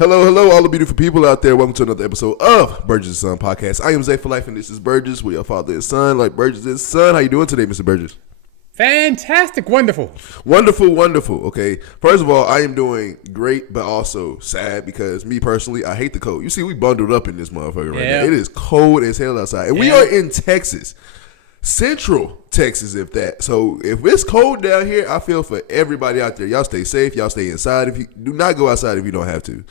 Hello, hello, all the beautiful people out there. Welcome to another episode of Burgess&son podcast. I am Zay for life, and this is Burgess. We are father and son, like Burgess&son. How you doing today, Mr. Burgess? Fantastic, wonderful. Wonderful. Okay, first of all, I am doing great, but also sad because me personally, I hate the cold. You see, we bundled up in this motherfucker right now. It is cold as hell outside, and we are in Texas. Central Texas, if that. So if it's cold down here, I feel for everybody out there. Y'all stay safe. Y'all stay inside. If you do not go outside if you don't have to.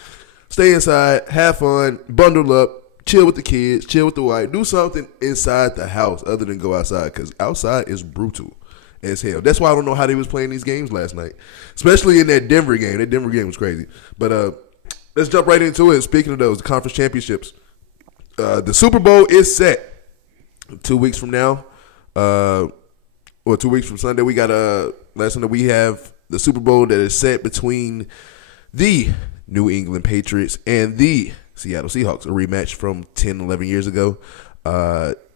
Stay inside, have fun, bundle up, chill with the kids, chill with the wife. Do something inside the house other than go outside, because outside is brutal as hell. That's why I don't know how they was playing these games last night, especially in that Denver game. That Denver game was crazy. But let's jump right into it. Speaking of those, the conference championships, the Super Bowl is set 2 weeks from now. Or 2 weeks from Sunday, we got last Sunday we have the Super Bowl that is set between the New England Patriots and the Seattle Seahawks, a rematch from 10, 11 years ago.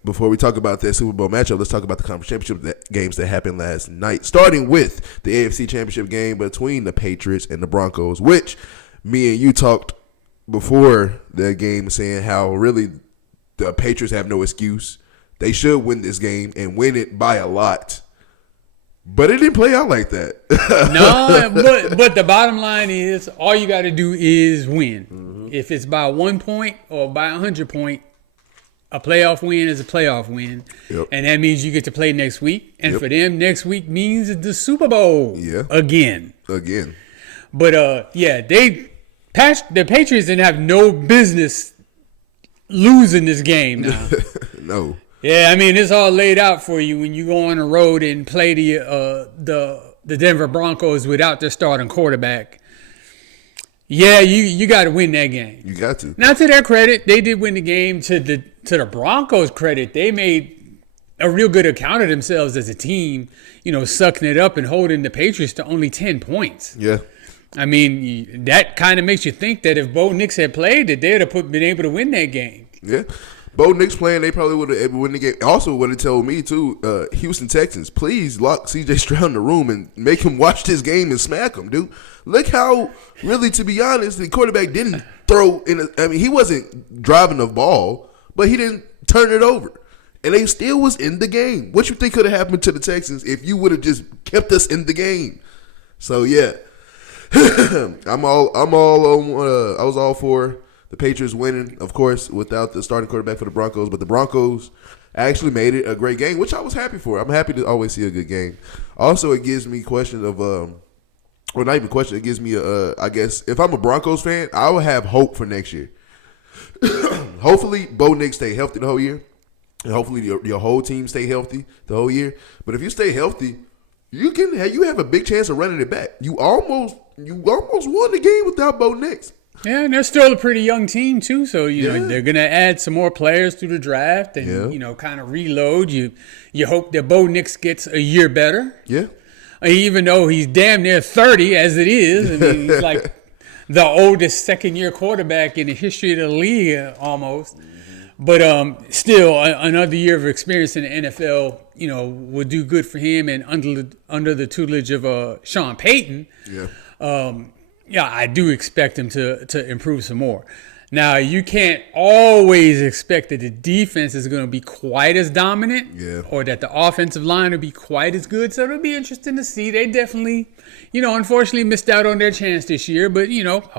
Before we talk about that Super Bowl matchup, let's talk about the conference championship games that happened last night, starting with the AFC Championship game between the Patriots and the Broncos, which me and you talked before the game saying how really the Patriots have no excuse. They should win this game and win it by a lot. But it didn't play out like that. No, but the bottom line is all you got to do is win. Mm-hmm. If it's by 1 point or by 100 points, a playoff win is a playoff win. Yep. And that means you get to play next week. And for them, next week means the Super Bowl again. But, the Patriots didn't have no business losing this game now. No. Yeah, I mean, it's all laid out for you when you go on the road and play the Denver Broncos without their starting quarterback. Yeah, you got to win that game. You got to. Now, to their credit, they did win the game. To the Broncos' credit, they made a real good account of themselves as a team, sucking it up and holding the Patriots to only 10 points. Yeah. I mean, that kind of makes you think that if Bo Nix had played, that they would have been able to win that game. Yeah. Bo Nix playing, they probably would have won the game. Also, what it told me, too, Houston Texans, please lock C.J. Stroud in the room and make him watch this game and smack him, dude. Look how, really, to be honest, the quarterback didn't throw he wasn't driving the ball, but he didn't turn it over. And they still was in the game. What you think could have happened to the Texans if you would have just kept us in the game? So, yeah. I was all for the Patriots winning, of course, without the starting quarterback for the Broncos. But the Broncos actually made it a great game, which I was happy for. I'm happy to always see a good game. Also, it gives me question of, or not even question, it gives me, I guess, if I'm a Broncos fan, I would have hope for next year. Hopefully, Bo Nix stay healthy the whole year. And hopefully, your whole team stay healthy the whole year. But if you stay healthy, you have a big chance of running it back. You almost won the game without Bo Nix. Yeah, and they're still a pretty young team, too. So, they're going to add some more players through the draft and, kind of reload. You hope that Bo Nix gets a year better. Yeah. Even though he's damn near 30 as it is. I mean, he's like the oldest second-year quarterback in the history of the league almost. Mm-hmm. But still, another year of experience in the NFL, would do good for him. And under the tutelage of Sean Peyton, I do expect him to improve some more. Now, you can't always expect that the defense is going to be quite as dominant or that the offensive line will be quite as good. So it'll be interesting to see. They definitely, unfortunately missed out on their chance this year. But,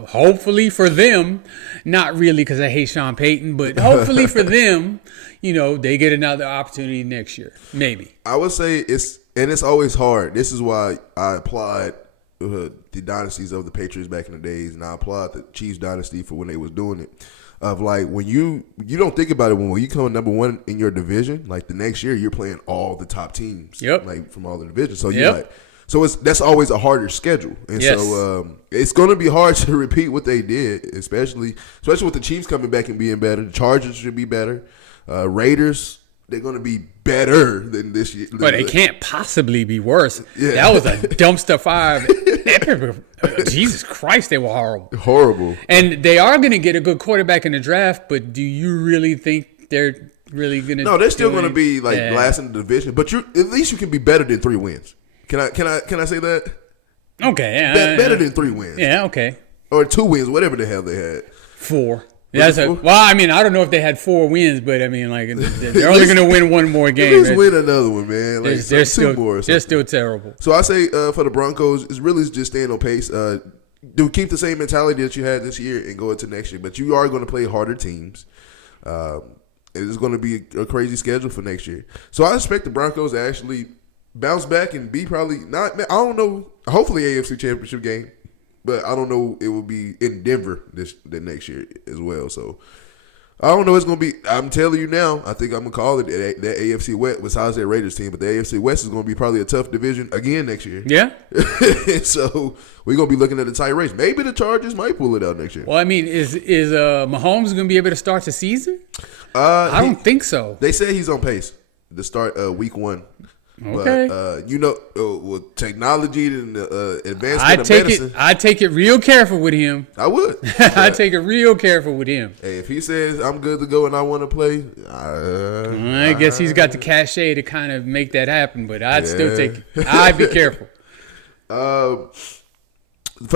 hopefully for them, not really because I hate Sean Payton, but hopefully for them, they get another opportunity next year. Maybe. I would say it's always hard. This is why I applaud the dynasties of the Patriots back in the days, and I applaud the Chiefs dynasty for when they was doing it. Of like when you don't think about it when you come number one in your division, like the next year you're playing all the top teams, like from all the divisions. So you're like, that's always a harder schedule, and so it's going to be hard to repeat what they did, especially with the Chiefs coming back and being better. The Chargers should be better. Raiders. They're going to be better than this year. But it can't possibly be worse. Yeah. That was a dumpster fire. Jesus Christ, they were horrible. Horrible. And they are going to get a good quarterback in the draft, but do you really think they're really going to? No, they're still going to be like last in the division. But at least you can be better than 3 wins. Can I say that? Okay. Better than 3 wins. Yeah, okay. or 2 wins, whatever the hell they had. 4. Well, I mean, I don't know if they had 4 wins, but I mean, like they're only going to win one more game. Just win another one, man. Like they're still terrible. So I say for the Broncos, it's really just staying on pace. Do keep the same mentality that you had this year and go into next year, but you are going to play harder teams. It's going to be a crazy schedule for next year. So I expect the Broncos to actually bounce back and be probably not. I don't know. Hopefully, AFC Championship game. But I don't know. It will be in Denver the next year as well. So I don't know. It's going to be. I'm telling you now. I think I'm going to call it that AFC West. Besides that Raiders team, but the AFC West is going to be probably a tough division again next year. Yeah. So we're going to be looking at a tight race. Maybe the Chargers might pull it out next year. Well, I mean, is Mahomes going to be able to start the season? I don't think so. They say he's on pace to start week 1. Okay. But, with technology and advancement of medicine. I take it real careful with him. I would. I take it real careful with him. Hey, if he says I'm good to go and I want to play, I guess he's got the cachet to kind of make that happen. But I'd still take it. I'd be careful. For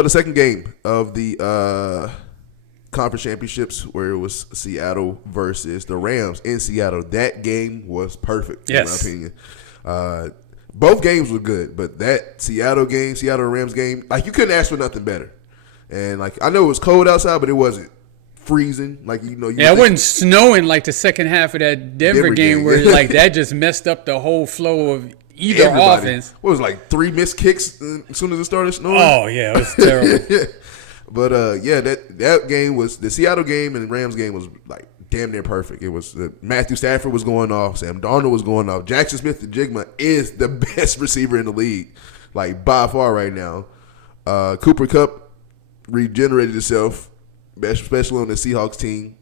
the second game of the conference championships, where it was Seattle versus the Rams in Seattle, that game was perfect, in my opinion. Both games were good, but that Seattle Rams game, like you couldn't ask for nothing better. And like I know it was cold outside, but it wasn't freezing. Like it wasn't snowing like the second half of that Denver game where like that just messed up the whole flow of either offense. What was it, like 3 missed kicks as soon as it started snowing? Oh yeah, it was terrible. But that game was the Seattle game and the Rams game was like damn near perfect. It was Matthew Stafford was going off, Sam Darnold was going off. Jackson Smith-Njigba is the best receiver in the league, like by far right now. Cooper Kupp regenerated himself, especially on the Seahawks team.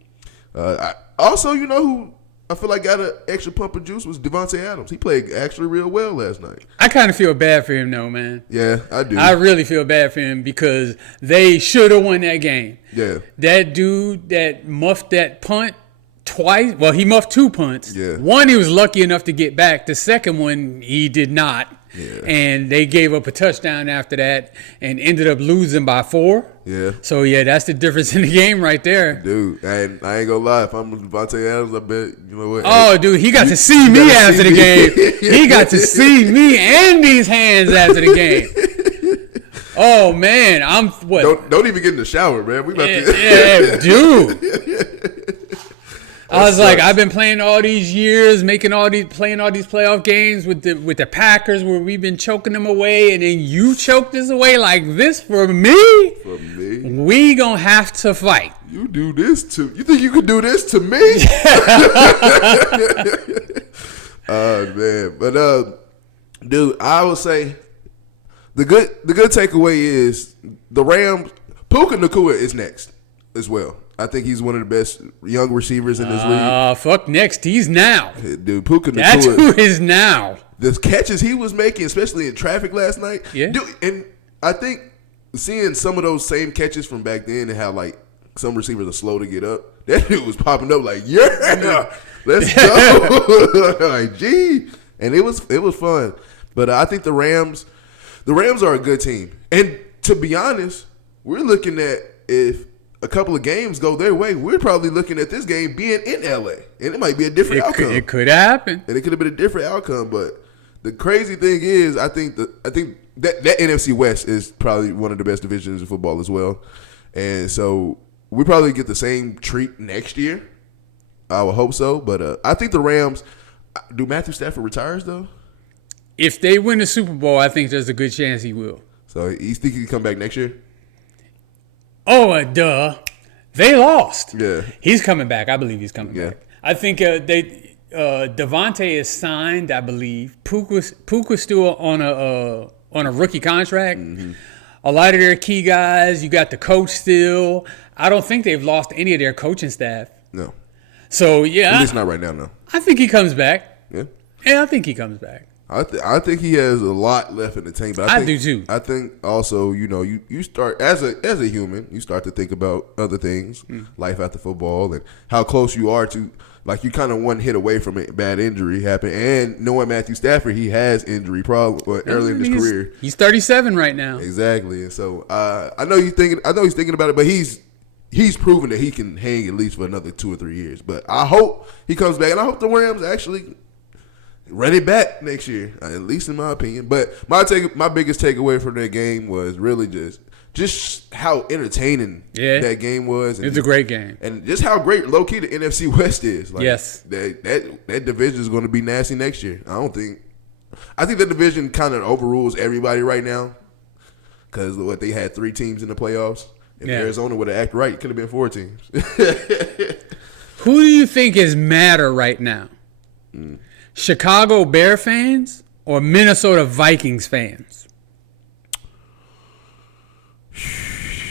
Also, you know who I feel like got an extra pump of juice was Devontae Adams. He played actually real well last night. I kind of feel bad for him though, man. Yeah, I do. I really feel bad for him because they should have won that game. Yeah. That dude that muffed that punt twice. Well, he muffed 2 punts. Yeah. One, he was lucky enough to get back. The second one, he did not. Yeah. And they gave up a touchdown after that and ended up losing by 4. Yeah. So, yeah, that's the difference in the game right there. Dude, and I ain't gonna lie. If I'm Devontae Adams, I bet, you know what? Oh, dude, he got to see me after the game. He got to see me and these hands after the game. Oh, man. I'm what? Don't even get in the shower, man. We about to. Dude. I was like, I've been playing all these years, playing all these playoff games with the Packers where we've been choking them away, and then you choked us away like this for me? For me? We gonna have to fight. You do this to you think you could do this to me? Oh man. But dude, I would say the good takeaway is the Rams, Puka Nacua is next as well. I think he's one of the best young receivers in this league. Fuck next. He's now. Dude, Puka Nacua. That's who is now. The catches he was making, especially in traffic last night. Yeah. Dude, and I think seeing some of those same catches from back then and how, like, some receivers are slow to get up, that dude was popping up like, yeah, let's go. Like, gee. And it was fun. But I think the Rams are a good team. And to be honest, we're looking at if a couple of games go their way, we're probably looking at this game being in LA, and it might be a different outcome. It could happen, and it could have been a different outcome. But the crazy thing is, I think that NFC West is probably one of the best divisions in football as well, and so we probably get the same treat next year. I would hope so, but I think the Rams. Do Matthew Stafford retires though? If they win the Super Bowl, I think there's a good chance he will. So you think he can come back next year? Oh, duh. They lost. Yeah. He's coming back. I believe he's coming back. I think Devontae is signed, I believe. Puka's still on a rookie contract. Mm-hmm. A lot of their key guys, you got the coach still. I don't think they've lost any of their coaching staff. No. So, yeah. At least not right now, no. I think he comes back. Yeah? Yeah, I think he comes back. I think he has a lot left in the tank. But I do too. I think also, you start as a human, you start to think about other things, life after football, and how close you are to. Like, you kind of one hit away from a bad injury happen, and knowing Matthew Stafford, he has injury problem early in his career. He's 37 right now. Exactly, and so I know he's thinking about it, but he's proven that he can hang at least for another 2 or 3 years. But I hope he comes back, and I hope the Rams actually run it back next year, at least in my opinion. But my biggest takeaway from that game was really just how entertaining that game was. It's a great game. And just how great, low-key, the NFC West is. Like, yes. That division is going to be nasty next year. I think the division kind of overrules everybody right now because they had 3 teams in the playoffs. If Arizona would have acted right, it could have been 4 teams. Who do you think is madder right now? Chicago Bear fans or Minnesota Vikings fans?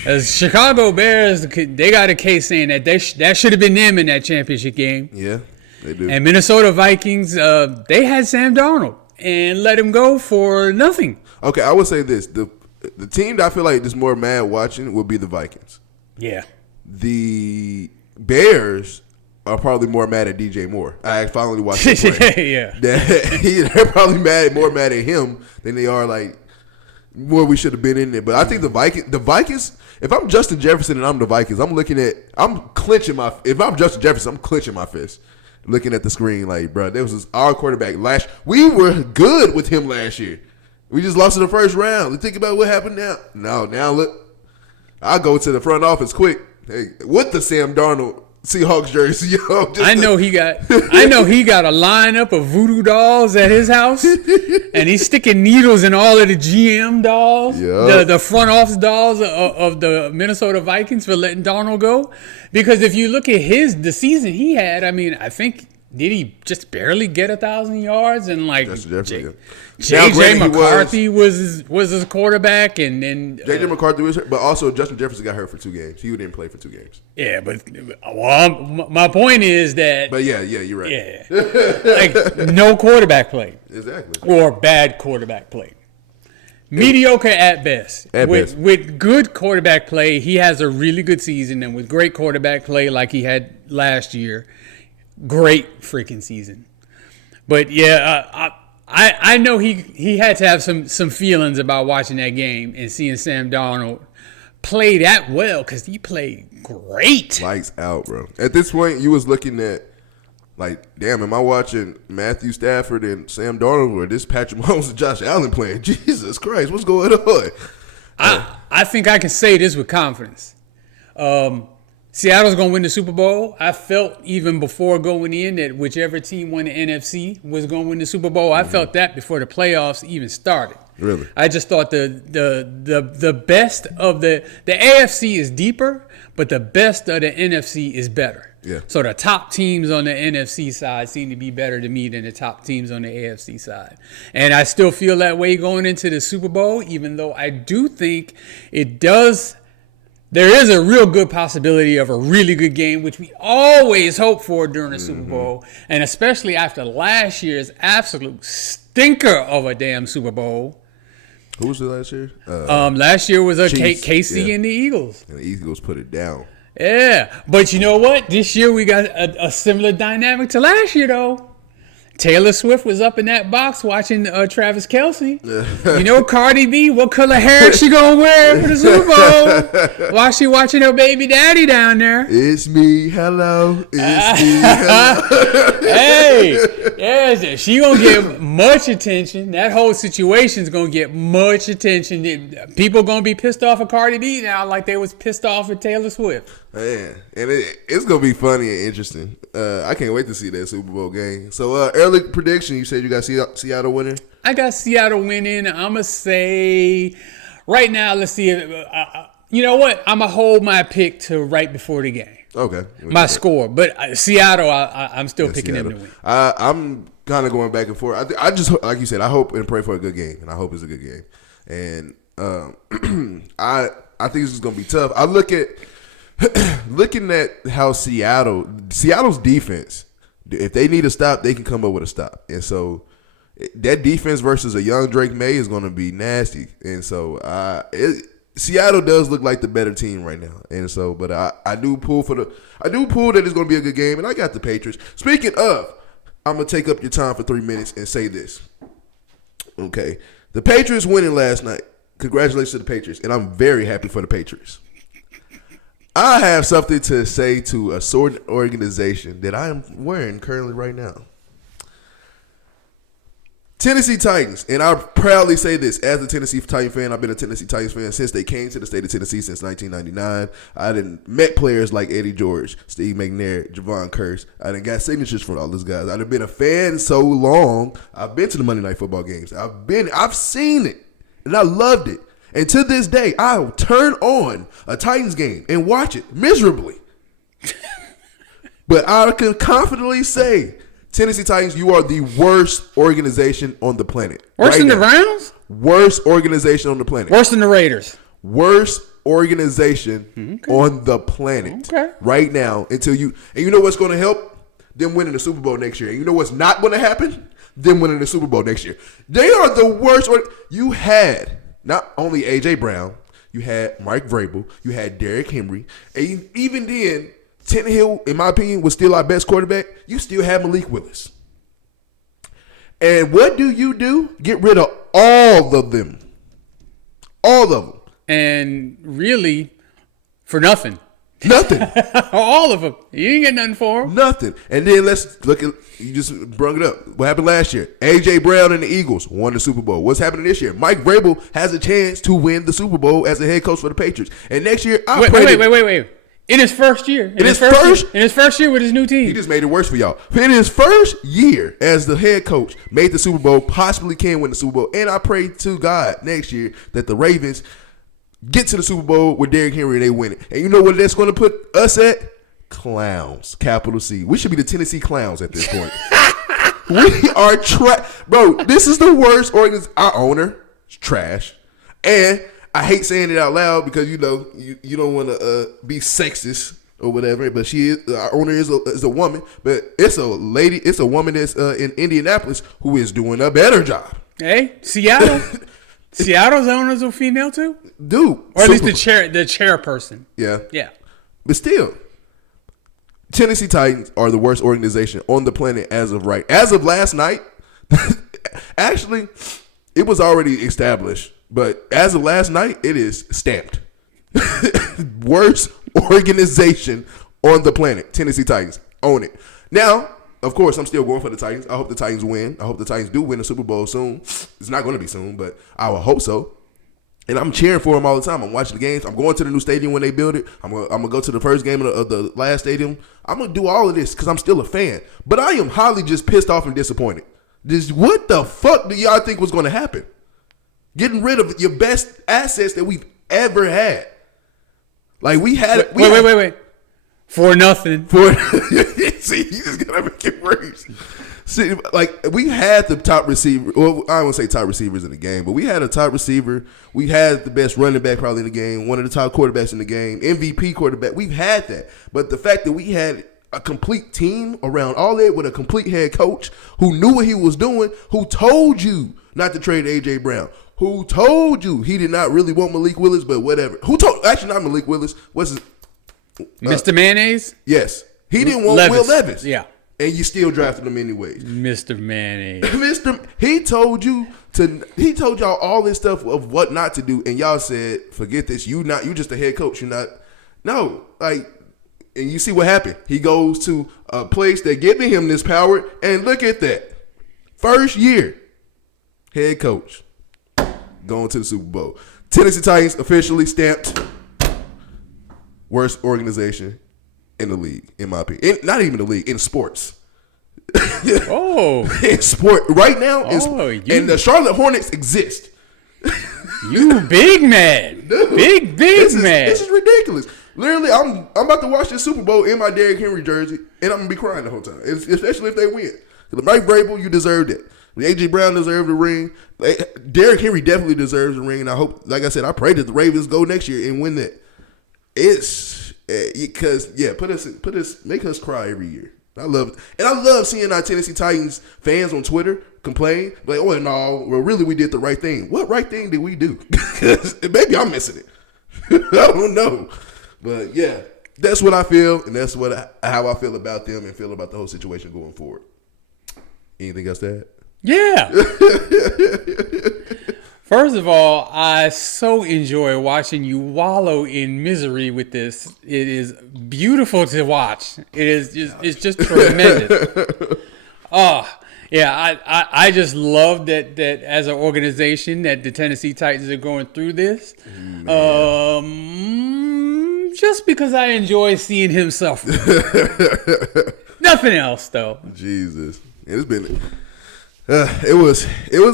As Chicago Bears, they got a case saying that that should have been them in that championship game. Yeah, they do. And Minnesota Vikings, they had Sam Darnold and let him go for nothing. Okay, I would say this: the team that I feel like is more mad watching would be the Vikings. Yeah. The Bears are probably more mad at DJ Moore. I finally watched him play. Yeah. They're probably more mad at him than they are like where we should have been in there. But I think the Vikings. If I'm Justin Jefferson and I'm the Vikings, if I'm Justin Jefferson, I'm clenching my fist, looking at the screen like, bro, that was our quarterback we were good with him last year. We just lost in the first round. Think about what happened now. Now look, I'll go to the front office quick. Hey, with the Sam Darnold Seahawks jersey, yo. I know he got a lineup of voodoo dolls at his house, and he's sticking needles in all of the GM dolls, the front office dolls of the Minnesota Vikings for letting Darnold go. Because if you look at the season he had, I mean, I think did he just barely get 1,000 yards and like J.J. McCarthy was his quarterback, and then J.J. McCarthy was hurt, but also Justin Jefferson got hurt for 2 games. He didn't play for 2 games. Yeah, but my point is that. But yeah, you're right. Yeah, like no quarterback play. Exactly. Or bad quarterback play. Mediocre at best. With good quarterback play, he has a really good season, and with great quarterback play like he had last year, great freaking season. But yeah, I know he had to have some feelings about watching that game and seeing Sam Darnold play that well because he played great. Lights out, bro. At this point, you was looking at like, damn, am I watching Matthew Stafford and Sam Darnold or this Patrick Mahomes and Josh Allen playing? Jesus Christ, what's going on? I think I can say this with confidence. Seattle's going to win the Super Bowl. I felt even before going in that whichever team won the NFC was going to win the Super Bowl. I felt that before the playoffs even started. Really? I just thought the best of the AFC is deeper, but the best of the NFC is better. Yeah. So the top teams on the NFC side seem to be better to me than the top teams on the AFC side. And I still feel that way going into the Super Bowl, even though I do think there is a real good possibility of a really good game, which we always hope for during the Super Bowl, and especially after last year's absolute stinker of a damn Super Bowl. Who was it last year? Last year was KC and the Eagles. And the Eagles put it down. Yeah, but you know what? This year we got a similar dynamic to last year, though. Taylor Swift was up in that box watching Travis Kelce. You know Cardi B, what color hair she gonna wear for the Super Bowl? While she watching her baby daddy down there. It's me, hello. It's me, hello. Hey, yes, she gonna get much attention. That whole situation's gonna get much attention. People gonna be pissed off at Cardi B now, like they was pissed off at Taylor Swift. Man, and it's gonna be funny and interesting. I can't wait to see that Super Bowl game. So early prediction, you said you got Seattle winning? I got Seattle winning. I'm going to say right now, let's see. You know what? I'm going to hold my pick to right before the game. Okay. My score. But Seattle, I'm still picking them to win. I'm kind of going back and forth. I just, like you said, I hope and pray for a good game. And I hope it's a good game. And I think this is going to be tough. I looking at how Seattle's defense, if they need a stop, they can come up with a stop. And so that defense versus a young Drake May is going to be nasty. And so Seattle does look like the better team right now. And so, but I do pull that it's going to be a good game, and I got the Patriots. Speaking of, I'm going to take up your time for 3 minutes and say this. Okay. The Patriots winning last night. Congratulations to the Patriots, and I'm very happy for the Patriots. I have something to say to a certain organization that I am wearing currently right now. Tennessee Titans, and I proudly say this as a Tennessee Titan fan. I've been a Tennessee Titans fan since they came to the state of Tennessee since 1999. I done met players like Eddie George, Steve McNair, Javon Curse. I done got signatures from all those guys. I've been a fan so long. I've been to the Monday Night Football games. I've seen it, and I loved it. And to this day, I'll turn on a Titans game and watch it miserably. But I can confidently say, Tennessee Titans, you are the worst organization on the planet. Worse than the Browns? Worst organization on the planet. Worse than the Raiders. Worst organization on the planet. Okay. Right now. And you know what's going to help? Them winning the Super Bowl next year. And you know what's not going to happen? Them winning the Super Bowl next year. They are the worst. You had not only A.J. Brown, you had Mike Vrabel, you had Derrick Henry, and even then, Tannehill, in my opinion, was still our best quarterback. You still have Malik Willis. And what do? Get rid of all of them. All of them. And really, for nothing. Nothing. All of them. You didn't get nothing for them. Nothing. And then let's look at, you just brought it up. What happened last year? A.J. Brown and the Eagles won the Super Bowl. What's happening this year? Mike Vrabel has a chance to win the Super Bowl as a head coach for the Patriots. And next year, Wait. In his first year. In his first year with his new team. He just made it worse for y'all. In his first year as the head coach, made the Super Bowl, possibly can win the Super Bowl. And I pray to God next year that the Ravens get to the Super Bowl with Derrick Henry and they win it. And you know what that's going to put us at? Clowns. Capital C. We should be the Tennessee Clowns at this point. We are Bro, this is the worst organization. Our owner is trash. And I hate saying it out loud because, you know, you don't want to be sexist or whatever. But our owner is a woman. But it's a woman that's in Indianapolis who is doing a better job. Hey, Seattle. Seattle's owners are female too? Dude. Or at least the chairperson. Yeah. Yeah. But still, Tennessee Titans are the worst organization on the planet as of last night. Actually, it was already established. But as of last night, it is stamped. Worst organization on the planet. Tennessee Titans. Own it. Now, of course, I'm still going for the Titans. I hope the Titans win. I hope the Titans do win the Super Bowl soon. It's not going to be soon, but I will hope so. And I'm cheering for them all the time. I'm watching the games. I'm going to the new stadium when they build it. I'm gonna go to the first game of the last stadium. I'm going to do all of this because I'm still a fan. But I am highly just pissed off and disappointed. What the fuck do y'all think was going to happen? Getting rid of your best assets that we've ever had. Like we had. Wait. For nothing. See, you just gotta make it worse. See, like we had the top receiver. Well, I don't want to say top receivers in the game, but we had a top receiver. We had the best running back probably in the game. One of the top quarterbacks in the game. MVP quarterback. We've had that. But the fact that we had a complete team around all that with a complete head coach who knew what he was doing, who told you not to trade A.J. Brown, who told you he did not really want Malik Willis, but whatever. Actually not Malik Willis. What's his Mr. Mayonnaise? Yes. He didn't want Will Levis. Yeah. And you still drafted him anyways. Mr. Mayonnaise. He told y'all all this stuff of what not to do, and y'all said, forget this. You just a head coach. You're not. No. Like, and you see what happened. He goes to a place that giving him this power, and look at that. First year, head coach. Going to the Super Bowl. Tennessee Titans officially stamped worst organization in the league, in my opinion. Not even the league, in sports. In sport. Right now, and the Charlotte Hornets exist. You big man. Dude, big man. This is ridiculous. Literally, I'm about to watch this Super Bowl in my Derrick Henry jersey, and I'm going to be crying the whole time, especially if they win. Mike Vrabel, you deserved it. A.J. Brown deserved the ring. Derrick Henry definitely deserves the ring. And I hope, like I said, I pray that the Ravens go next year and win that. It's because make us cry every year. I love it, and I love seeing our Tennessee Titans fans on Twitter complain. Like, oh no, well really we did the right thing. What right thing did we do? Maybe I'm missing it. I don't know. But yeah, that's what I feel, and that's how I feel about them and feel about the whole situation going forward. Anything else to add? Yeah. First of all, I so enjoy watching you wallow in misery with this. It is beautiful to watch. It's just tremendous. Yeah, I just love that as an organization that the Tennessee Titans are going through this. Just because I enjoy seeing him suffer. Nothing else, though. Jesus, it's been. It was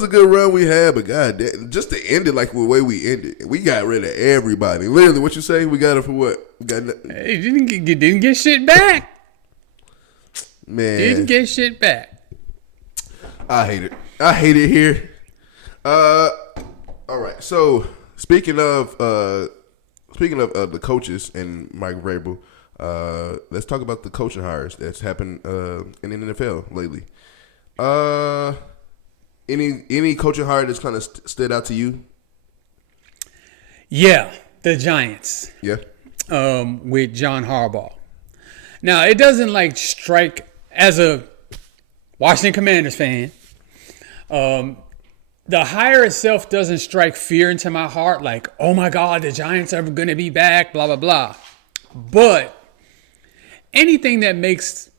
a good run we had, but God, just to end it like the way we ended, we got rid of everybody. Literally, what you say? We got it for what? We got hey, you didn't get shit back. Man, didn't get shit back. I hate it. I hate it here. All right. So speaking of the coaches and Mike Vrabel, let's talk about the coaching hires that's happened in the NFL lately. Any coaching hire that's kind of stood out to you? Yeah, the Giants. Yeah. With John Harbaugh. Now, it doesn't strike as a Washington Commanders fan. The hire itself doesn't strike fear into my heart like, oh my God, the Giants are going to be back, blah, blah, blah. But anything that makes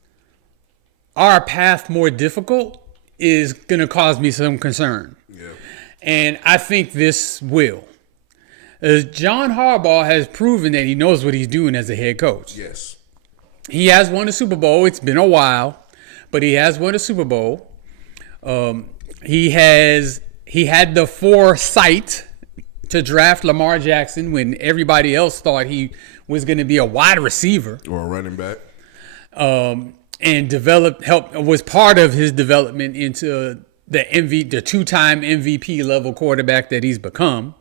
our path more difficult is going to cause me some concern. Yeah. And I think this will. John Harbaugh has proven that he knows what he's doing as a head coach. Yes. He has won a Super Bowl. It's been a while, but he has won a Super Bowl. He had the foresight to draft Lamar Jackson when everybody else thought he was going to be a wide receiver or a running back. And was part of his development into the two-time MVP level quarterback that he's become.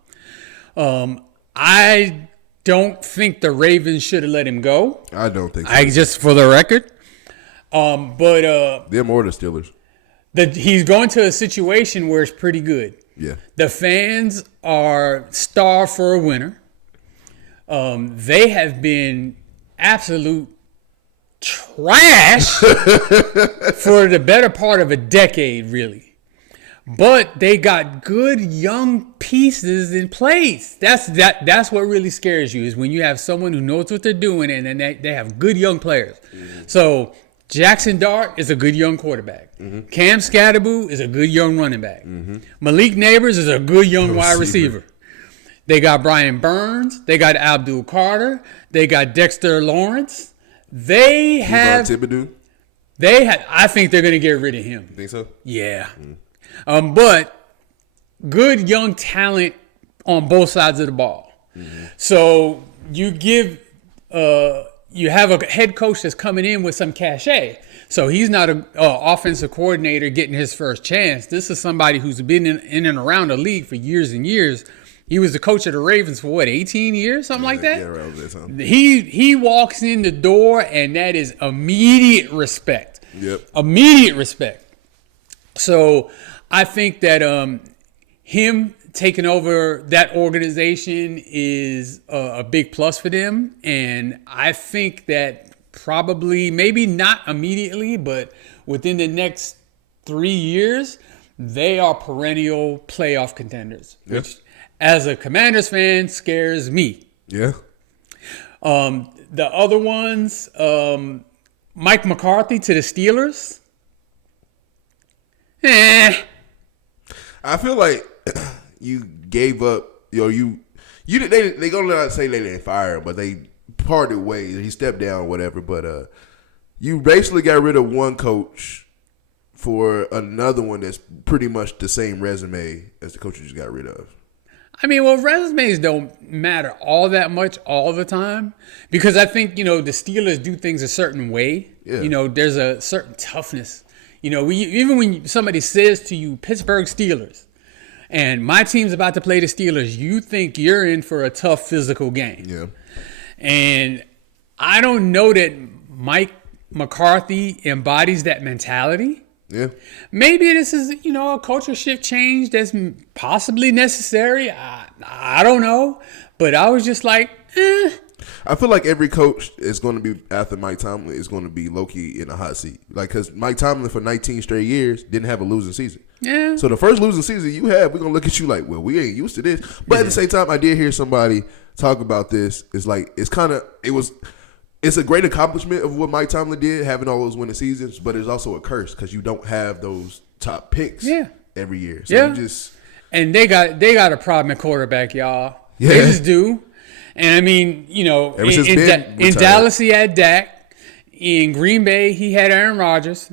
I don't think the Ravens should have let him go. I don't think so. Just for the record. But them or the Steelers. He's going to a situation where it's pretty good. Yeah. The fans are starved for a winner. They have been absolute trash for the better part of a decade, really. But they got good young pieces in place. That's what really scares you, is when you have someone who knows what they're doing and then they have good young players. Mm-hmm. So Jackson Dart is a good young quarterback. Mm-hmm. Cam Scatterboo is a good young running back. Mm-hmm. Malik Neighbors is a good young wide receiver. They got Brian Burns. They got Abdul Carter. They got Dexter Lawrence. They have Thibodeau. I think they're going to get rid of him. You think so? Yeah. Mm-hmm. But good young talent on both sides of the ball. Mm-hmm. So you have a head coach that's coming in with some cachet. So he's not an offensive coordinator getting his first chance. This is somebody who's been in and around the league for years and years. He was the coach of the Ravens for 18 years, something like that? Yeah, around that time. He walks in the door, and that is immediate respect. Yep. Immediate respect. So I think that him taking over that organization is a big plus for them. And I think that probably, maybe not immediately, but within the next 3 years, they are perennial playoff contenders, which, as a Commanders fan, scares me. Yeah. The other ones, Mike McCarthy to the Steelers. I feel like you gave up. They gonna not say they didn't fire him, but they parted ways. He stepped down, whatever. But you basically got rid of one coach for another one that's pretty much the same resume as the coach you just got rid of. I mean, well, resumes don't matter all that much all the time, because I think, the Steelers do things a certain way. Yeah. There's a certain toughness. Even when somebody says to you, Pittsburgh Steelers, and my team's about to play the Steelers, you think you're in for a tough physical game. Yeah. And I don't know that Mike McCarthy embodies that mentality. Yeah. Maybe this is, a culture shift change that's possibly necessary. I don't know. But I was just like, I feel like every coach is going to be, after Mike Tomlin, is going to be low-key in a hot seat. Like, because Mike Tomlin for 19 straight years didn't have a losing season. Yeah. So the first losing season you have, we're going to look at you like, well, we ain't used to this. But at the same time, I did hear somebody talk about this. It's like, it's a great accomplishment of what Mike Tomlin did, having all those winning seasons, but it's also a curse because you don't have those top picks every year. So you just... And they got a problem at quarterback, y'all. Yeah. They just do. And I mean, in Dallas he had Dak. In Green Bay he had Aaron Rodgers.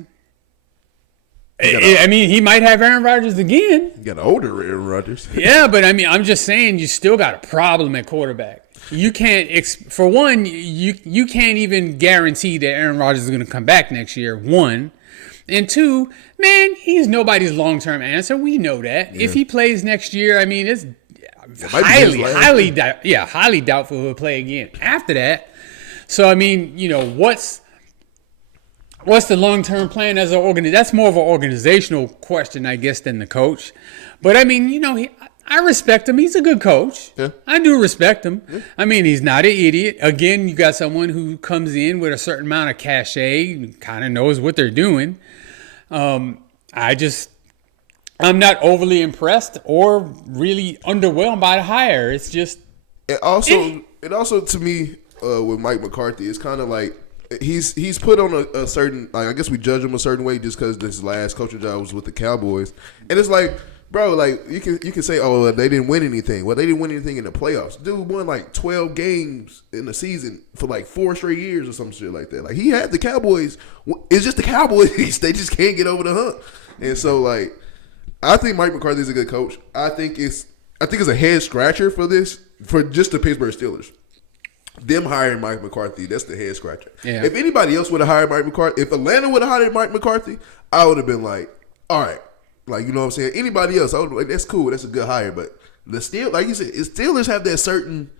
He might have Aaron Rodgers again. You got an older Aaron Rodgers. Yeah, but I mean, I'm just saying you still got a problem at quarterback. You can't, for one, you can't even guarantee that Aaron Rodgers is going to come back next year, one. And two, man, he's nobody's long-term answer. We know that. Yeah. If he plays next year, I mean, it's highly doubtful he'll play again after that. So, I mean, what's the long-term plan as an organization? That's more of an organizational question, I guess, than the coach. But, I mean, I respect him. He's a good coach. Yeah. I do respect him. Yeah. I mean, he's not an idiot. Again, you got someone who comes in with a certain amount of cachet, kind of knows what they're doing. I'm not overly impressed or really underwhelmed by the hire. It's just it also to me with Mike McCarthy, it's kind of like he's put on a certain, like, I guess we judge him a certain way just because this last coaching job was with the Cowboys, and it's like, bro, like you can say, oh, they didn't win anything. Well, they didn't win anything in the playoffs. Dude won like 12 games in the season for like 4 straight years or some shit like that. Like, he had the Cowboys. It's just the Cowboys. They just can't get over the hump. And so, like, I think Mike McCarthy is a good coach. I think it's a head scratcher for just the Pittsburgh Steelers. Them hiring Mike McCarthy, that's the head scratcher. Yeah. If anybody else would have hired Mike McCarthy, if Atlanta would have hired Mike McCarthy, I would have been like, all right. Like, you know what I'm saying? Anybody else, I would be like, that's cool. That's a good hire. But the Steelers, like you said, Steelers have that certain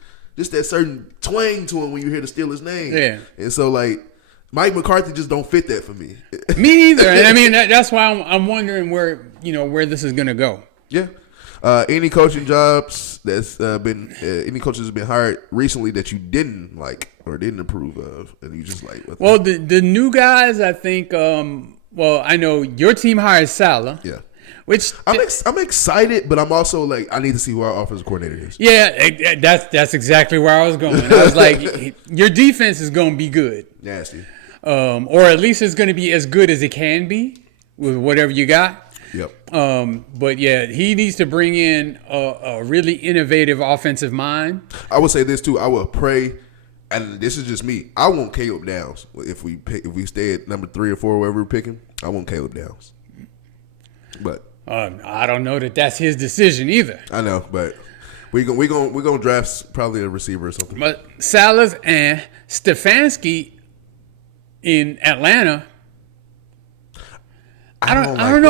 twang to them when you hear the Steelers name. Yeah. And so, like, Mike McCarthy just don't fit that for me. Me neither. And I mean, that's why I'm wondering where this is going to go. Yeah. Any coaching jobs that's been any coaches have been hired recently that you didn't like or didn't approve of, and you just like? Well, the new guys, I think. I know your team hired Salah. Yeah. Which I'm excited, but I'm also like, I need to see who our offensive coordinator is. Yeah, that's exactly where I was going. I was like, your defense is going to be good. Nasty. Or at least it's going to be as good as it can be with whatever you got. Yep. But yeah, he needs to bring in a really innovative offensive mind. I would say this too. I would pray, and this is just me, I want Caleb Downs. If we stay at number 3 or 4, wherever we're picking, I want Caleb Downs. But I don't know that that's his decision either. I know, but we're gonna draft probably a receiver or something. But Salas and Stefanski in Atlanta, I don't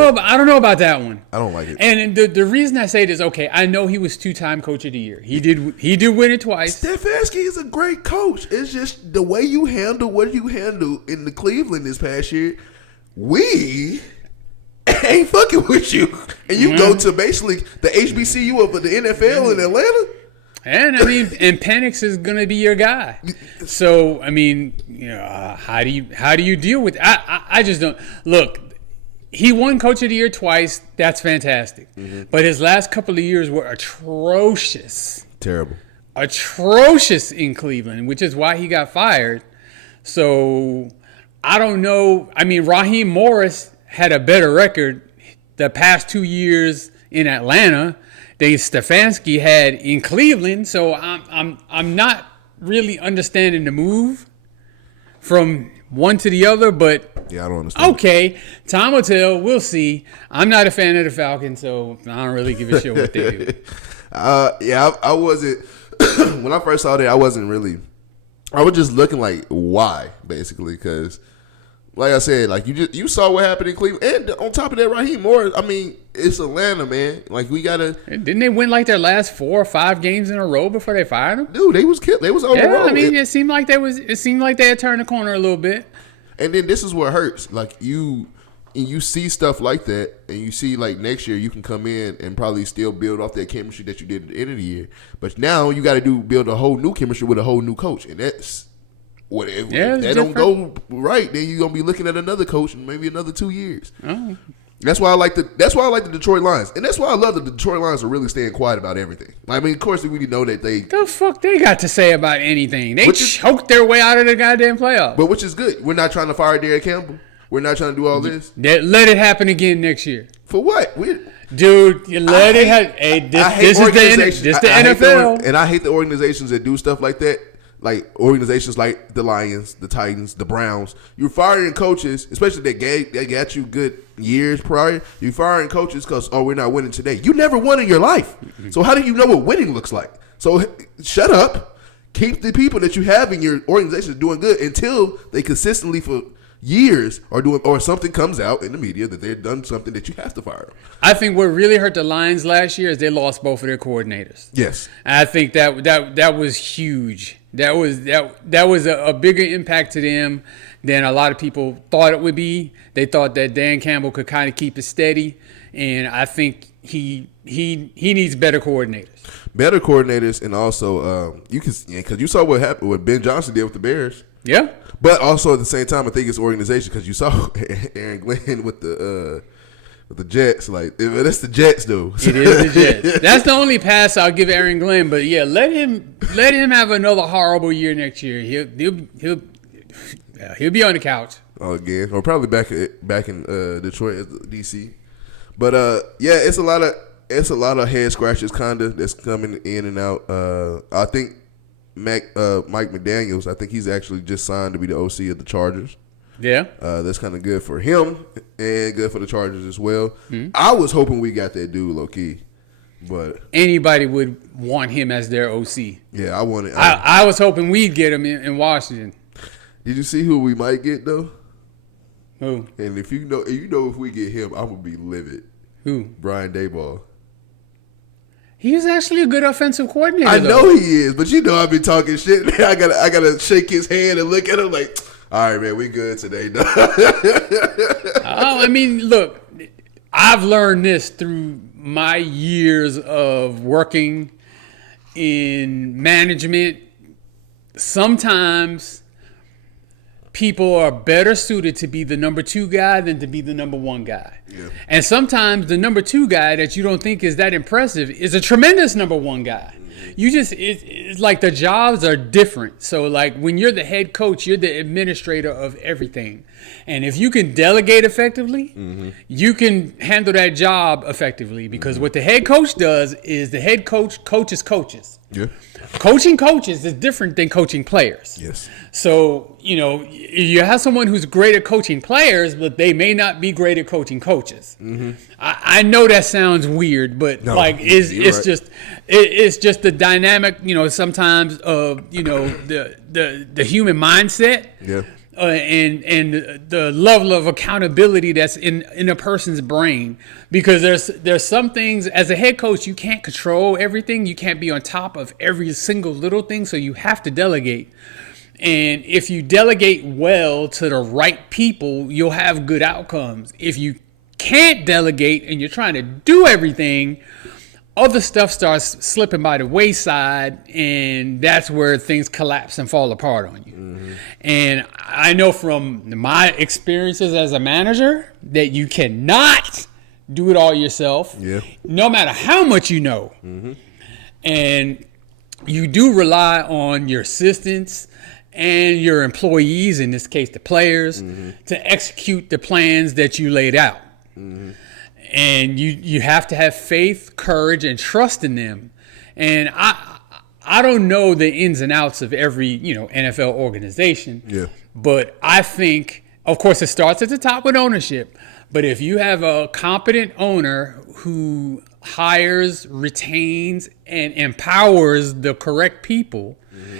know about that one. I don't like it. And the reason I say this, okay, I know he was 2-time coach of the year. He did win it twice. Stefanski is a great coach. It's just the way you handle what you handle in the Cleveland this past year. We ain't fucking with you, and you go to basically the HBCU of the NFL in Atlanta. And I mean, and Penix is gonna be your guy. So I mean, how do you deal with? I just don't look. He won Coach of the Year twice. That's fantastic. Mm-hmm. But his last couple of years were atrocious. Terrible. Atrocious in Cleveland, which is why he got fired. So I don't know. I mean, Raheem Morris had a better record the past 2 years in Atlanta than Stefanski had in Cleveland. So I'm not really understanding the move from one to the other, but yeah, I don't understand. Okay, time will tell. We'll see. I'm not a fan of the Falcons, so I don't really give a shit what they do. I wasn't when I first saw that. I wasn't really. I was just looking like, why, basically, because, like I said, like you saw what happened in Cleveland, and on top of that, Raheem Morris. I mean, it's Atlanta, man. Like, we gotta. Didn't they win like their last 4 or 5 games in a row before they fired him? Dude, they was killed. They was on the road. I mean, it seemed like they had turned the corner a little bit. And then this is what hurts. Like, you see stuff like that, and you see like next year you can come in and probably still build off that chemistry that you did at the end of the year. But now you got to build a whole new chemistry with a whole new coach, and that's if that don't go right, then you're gonna be looking at another coach in maybe another 2 years. Oh. That's why I like the Detroit Lions, and that's why I love that the Detroit Lions are really staying quiet about everything. I mean, of course, we know that they the fuck they got to say about anything. They choked their way out of the goddamn playoffs. But which is good. We're not trying to fire Derek Campbell. We're not trying to do all this. Let it happen again next year. For what? Dude, you let it happen. Hey, this is the NFL. And I hate the organizations that do stuff like that. Like organizations like the Lions, the Titans, the Browns. You're firing coaches, especially they got you good years prior. You're firing coaches because, we're not winning today. You never won in your life. So how do you know what winning looks like? So shut up. Keep the people that you have in your organization doing good until they consistently for years are doing, or something comes out in the media that they've done something that you have to fire them. I think what really hurt the Lions last year is they lost both of their coordinators. Yes, and I think that was huge. That was a bigger impact to them than a lot of people thought it would be. They thought that Dan Campbell could kind of keep it steady, and I think he needs better coordinators. Better coordinators, and also because you saw what happened, what Ben Johnson did with the Bears. Yeah. But also at the same time, I think it's organization because you saw Aaron Glenn with the Jets. Like that's the Jets, though. It is the Jets. That's the only pass I'll give Aaron Glenn. But yeah, let him have another horrible year next year. He'll be on the couch again, or probably back in Detroit, DC. But it's a lot of head scratchers kinda that's coming in and out. I think Mike McDaniels, I think he's actually just signed to be the OC of the Chargers. Yeah. That's kind of good for him and good for the Chargers as well. Mm-hmm. I was hoping we got that dude low-key. But anybody would want him as their OC. Yeah, I wanted. I was hoping we'd get him in Washington. Did you see who we might get, though? Who? And if you know if we get him, I'm going to be livid. Who? Brian Daboll. He was actually a good offensive coordinator. I know he is, but I've been talking shit. I gotta shake his hand and look at him like, all right, man, we good today. I mean, look, I've learned this through my years of working in management. Sometimes people are better suited to be the number 2 guy than to be the number 1 guy. Yeah. And sometimes the number 2 guy that you don't think is that impressive is a tremendous number 1 guy. It's like the jobs are different. So like when you're the head coach, you're the administrator of everything. And if you can delegate effectively, you can handle that job effectively because what the head coach does is the head coach coaches coaches. Yeah. Coaching coaches is different than coaching players. Yes. So, you have someone who's great at coaching players, but they may not be great at coaching coaches. Mm-hmm. I know that sounds weird, but it's just the dynamic, sometimes of, the human mindset. Yeah. And the level of accountability that's in a person's brain, because there's some things as a head coach you can't control everything, you can't be on top of every single little thing, so you have to delegate. And if you delegate well to the right people, you'll have good outcomes. If you can't delegate and you're trying to do everything, other stuff starts slipping by the wayside, and that's where things collapse and fall apart on you. Mm-hmm. And I know from my experiences as a manager that you cannot do it all yourself, no matter how much you know. Mm-hmm. And you do rely on your assistants and your employees, in this case the players, to execute the plans that you laid out. Mm-hmm. And you have to have faith, courage, and trust in them. And I don't know the ins and outs of every NFL organization, but I think, of course, it starts at the top with ownership. But if you have a competent owner who hires, retains, and empowers the correct people,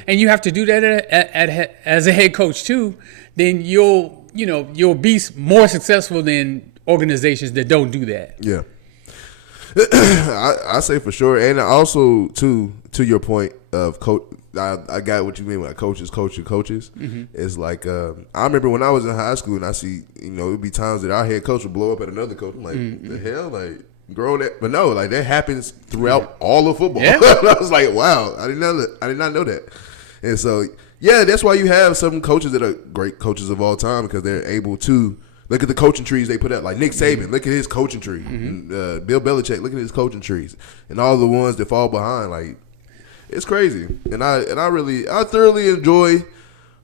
and you have to do that as a head coach too, then you'll be more successful than organizations that don't do that. Yeah. I say for sure. And also to your point of coach, I got what you mean by coaches. Mm-hmm. It's like I remember when I was in high school and I see it'd be times that our head coach would blow up at another coach. I'm like, Mm-hmm. what the hell, like grown that, but no, like that happens throughout all of football. Yeah. I was like, wow, I did not know that, and so yeah, that's why you have some coaches that are great coaches of all time because they're able to. Look at the coaching trees they put up. Like Nick Saban, look at his coaching tree. Mm-hmm. Bill Belichick, look at his coaching trees. And all the ones that fall behind, like, it's crazy. And I thoroughly enjoy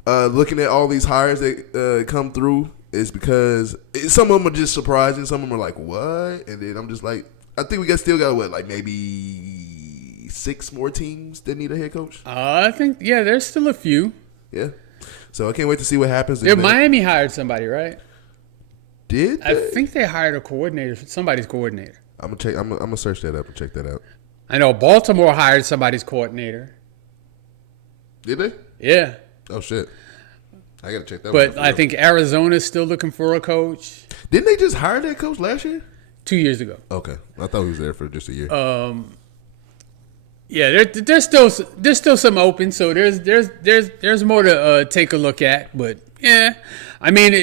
looking at all these hires that come through. It's because some of them are just surprising. Some of them are like, what? And then I'm just like, I think we still got what, like maybe 6 more teams that need a head coach? I think, yeah, there's still a few. Yeah. So I can't wait to see what happens. Yeah, Miami hired somebody, right? Did I think they hired a coordinator, somebody's coordinator. I'm gonna check. I'm gonna search that up and check that out. I know Baltimore hired somebody's coordinator. Did they? Yeah. Oh shit! I gotta check that. But I think Arizona's still looking for a coach. Didn't they just hire that coach last year? 2 years ago. Okay, I thought he was there for just a year. Yeah, there's still some open, so there's more to take a look at. But yeah, I mean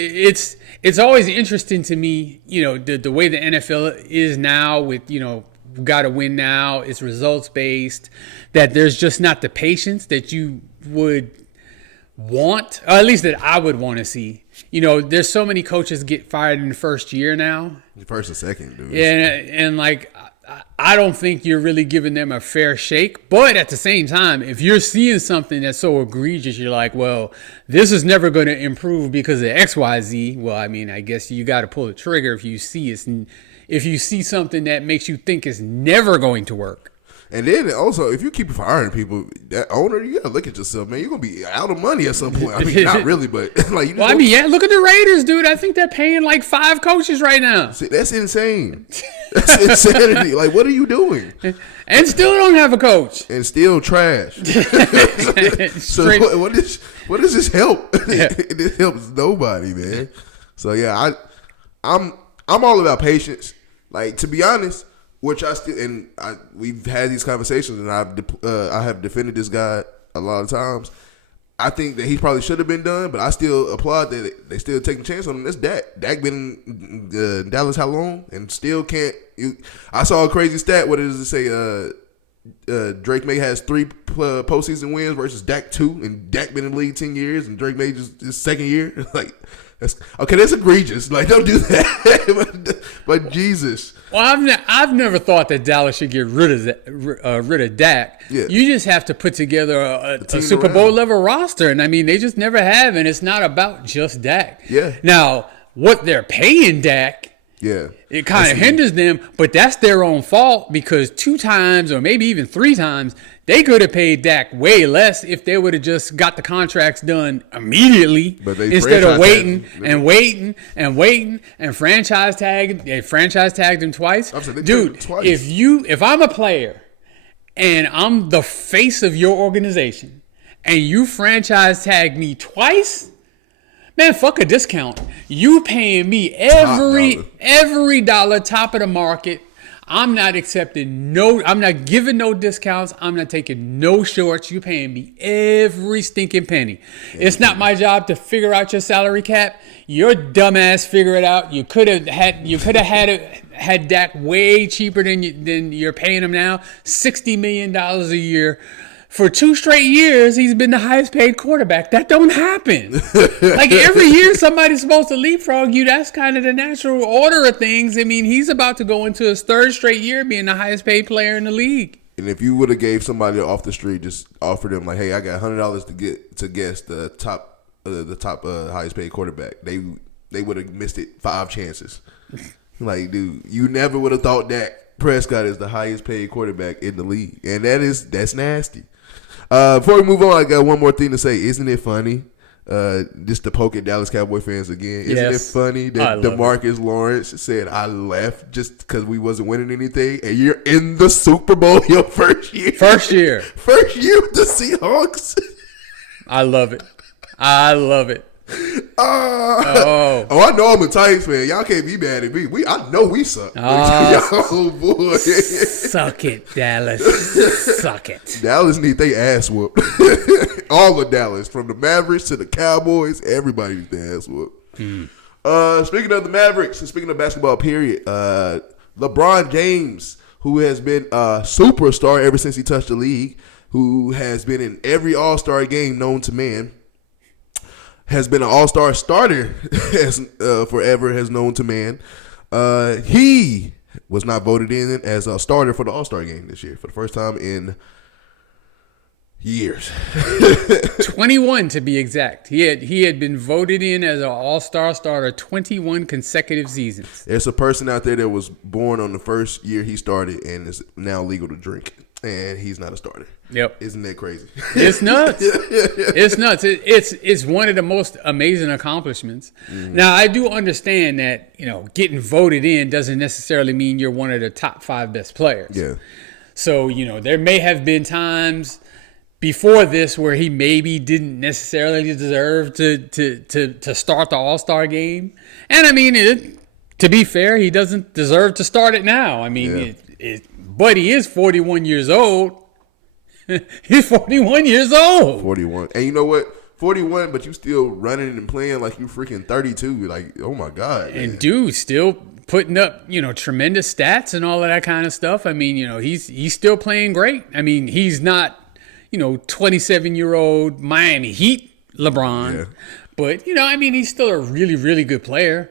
it's always interesting to me, the way the NFL is now with got to win now. It's results based. That there's just not the patience that you would want, or at least that I would want to see. There's so many coaches get fired in the first year now. First and second, dude. Yeah, and like I don't think you're really giving them a fair shake. But at the same time, if you're seeing something that's so egregious, you're like, well, this is never going to improve because of X, Y, Z. Well, I mean, I guess you got to pull the trigger if you see something that makes you think it's never going to work. And then also, if you keep firing people, that owner, you gotta look at yourself, man. You're gonna be out of money at some point. I mean, not really, but like. Well, I mean, yeah. Look at the Raiders, dude. I think they're paying like 5 coaches right now. See, that's insane. That's insanity. Like, what are you doing? And still don't have a coach. And still trash. So what does this help? Yeah. It helps nobody, man. So yeah, I'm all about patience. Like, to be honest. Which we've had these conversations, and I have defended this guy a lot of times. I think that he probably should have been done, but I still applaud that they still taking a chance on him. That's Dak. Dak been in Dallas how long, and still can't. I saw a crazy stat. What does it say? Drake May has 3 postseason wins versus Dak 2, and Dak been in the league 10 years, and Drake May just his second year. Like, that's egregious. Like, don't do that. but Jesus. Well, I've never thought that Dallas should get rid of Dak. Yeah. You just have to put together a Super Bowl level roster, and I mean they just never have, and it's not about just Dak. Yeah. Now what they're paying Dak. Yeah. It kind of hinders them, but that's their own fault because 2 times or maybe even 3 times they could have paid Dak way less if they would have just got the contracts done immediately instead of waiting and franchise tagged. They franchise tagged him twice. Dude, twice. If I'm a player and I'm the face of your organization and you franchise tag me twice. Man, fuck a discount. You paying me every dollar top of the market. I'm not giving no discounts. I'm not taking no shorts. You paying me every stinking penny. It's not my job to figure out your salary cap. Your dumbass figure it out. You could have had Dak way cheaper than you're paying him now. $60 million a year. For 2 straight years, he's been the highest paid quarterback. That don't happen. Like every year, somebody's supposed to leapfrog you. That's kind of the natural order of things. I mean, he's about to go into his 3rd straight year being the highest paid player in the league. And if you would have gave somebody off the street, just offered them like, "Hey, I got $100 to guess the top highest paid quarterback," they would have missed it 5 chances. Like, dude, you never would have thought Dak Prescott is the highest paid quarterback in the league, and that's nasty. Before we move on, I got one more thing to say. Isn't it funny? Just to poke at Dallas Cowboy fans again. Isn't it funny that DeMarcus Lawrence said, "I left just because we wasn't winning anything," and you're in the Super Bowl your first year? First year with the Seahawks. I love it. I know I'm a Titans fan. Y'all can't be mad at me. I know we suck. Oh boy, suck it, Dallas. Suck it. Dallas need their ass whooped. All of Dallas, from the Mavericks to the Cowboys, everybody needs their ass whooped. Speaking of the Mavericks, and speaking of basketball, period. LeBron James, who has been a superstar ever since he touched the league, who has been in every All-Star game known to man, has been an All-Star starter forever, has known to man. He was not voted in as a starter for the All-Star game this year for the first time in years. 21 to be exact. He had been voted in as an all-star starter 21 consecutive seasons. There's a person out there that was born on the first year he started and is now legal to drink, and he's not a starter. Yep. Isn't that crazy? It's nuts. It's nuts. It's one of the most amazing accomplishments. Now, I do understand that, getting voted in doesn't necessarily mean you're one of the top 5 best players. Yeah. So, there may have been times before this where he maybe didn't necessarily deserve to start the All-Star game. And, I mean, to be fair, he doesn't deserve to start it now. I mean, but he is 41 years old. He's 41 years old. 41. And you know what? 41, but you still running and playing like you freaking 32. Like, oh, my God. Man. And dude, still putting up, tremendous stats and all of that kind of stuff. I mean, he's still playing great. I mean, he's not, 27-year-old Miami Heat LeBron. Yeah. But, he's still a really, really good player.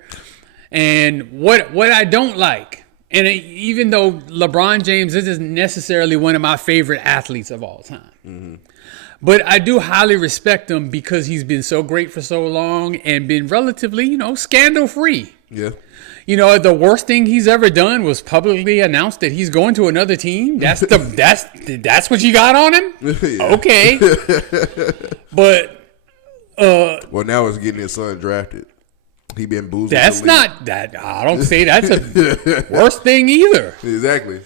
And what I don't like, and even though LeBron James isn't necessarily one of my favorite athletes of all time, but I do highly respect him because he's been so great for so long and been relatively, scandal-free. Yeah. The worst thing he's ever done was publicly announce that he's going to another team. That's what you got on him? Yeah. Okay. But well, now it's getting his son drafted. He been boozing. That's not that. I don't say that's a worst thing either. Exactly.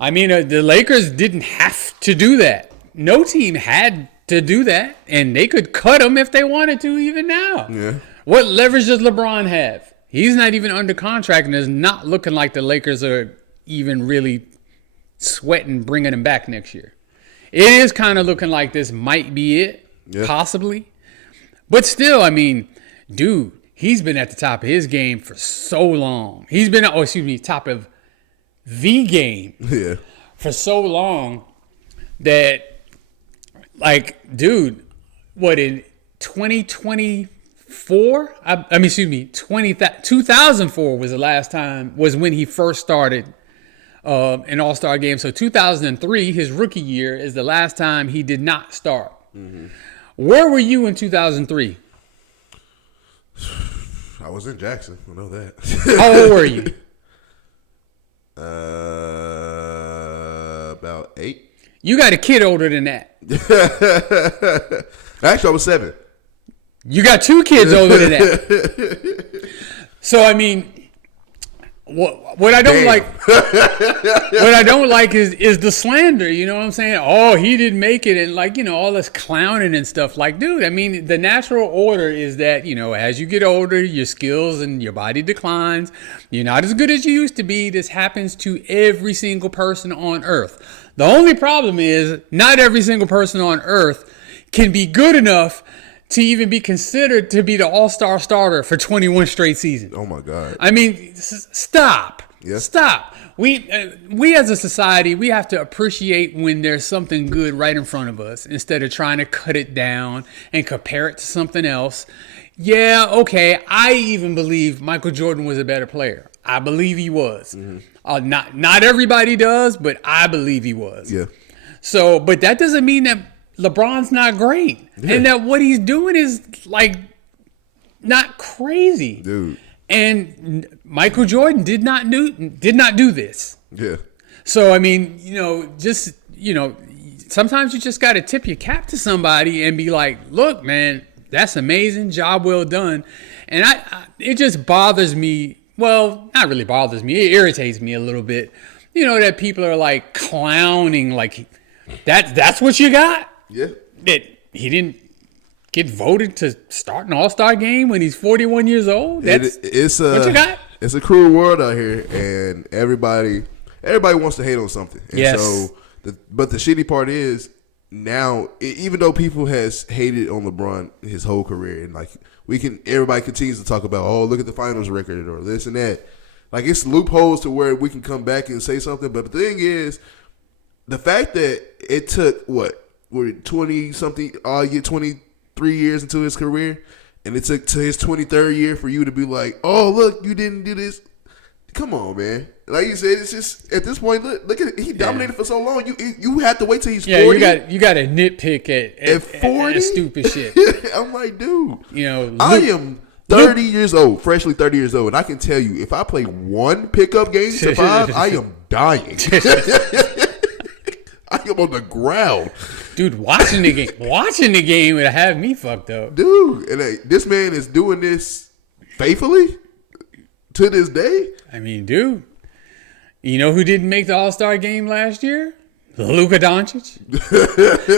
I mean, the Lakers didn't have to do that. No team had to do that, and they could cut him if they wanted to. Even now. Yeah. What leverage does LeBron have? He's not even under contract, and it's not looking like the Lakers are even really sweating bringing him back next year. It is kind of looking like this might be it, possibly. But still, I mean, dude, he's been at the top of his game for so long. He's been, top of the game for so long that, like, dude, what, in 2024? 2004 was the last time, was when he first started an All-Star game. So 2003, his rookie year, is the last time he did not start. Where were you in 2003? I was in Jackson. I know that. How old were you? About 8. You got a kid older than that. Actually, I was 7. You got 2 kids older than that. So I mean, what I don't like, what I don't like is the slander. You know what I'm saying? Oh, he didn't make it, and all this clowning and stuff. Like, dude, I mean, the natural order is that as you get older, your skills and your body declines. You're not as good as you used to be. This happens to every single person on Earth. The only problem is not every single person on Earth can be good enough to even be considered to be the all-star starter for 21 straight seasons. Oh, my God. I mean, stop. Yes. Stop. We as a society, we have to appreciate when there's something good right in front of us instead of trying to cut it down and compare it to something else. Yeah, okay, I even believe Michael Jordan was a better player. I believe he was. Not everybody does, but I believe he was. Yeah. So, but that doesn't mean that LeBron's not great, and that what he's doing is not crazy, dude. And Michael Jordan did not do this. Yeah. So I mean, sometimes you just got to tip your cap to somebody and be like, "Look, man, that's amazing, job well done." And it just bothers me. Well, not really bothers me. It irritates me a little bit. That people are like clowning, like that's what you got. Yeah. That he didn't get voted to start an All-Star game when he's 41 years old? What you got? It's a cruel world out here, and everybody wants to hate on something. And yes. But the shitty part is now, even though people has hated on LeBron his whole career, and like everybody continues to talk about, oh, look at the finals record or this and that. Like, it's loopholes to where we can come back and say something. But the thing is, the fact that it took 20-something, 23 years into his career, and it took to his 23rd year for you to be like, oh, look, you didn't do this. Come on, man. Like you said, it's just at this point. Look at he dominated for so long. You have to wait till he's 40. You got to nitpick at 40 at stupid shit. I'm like, dude. You know, I am 30 years old, freshly 30 years old, and I can tell you, if I play one pickup game to 5, I am dying. I am on the ground. Dude, watching the game would have me fucked up. Dude, and this man is doing this faithfully to this day. I mean, dude, you know who didn't make the All-Star game last year? Luka Doncic.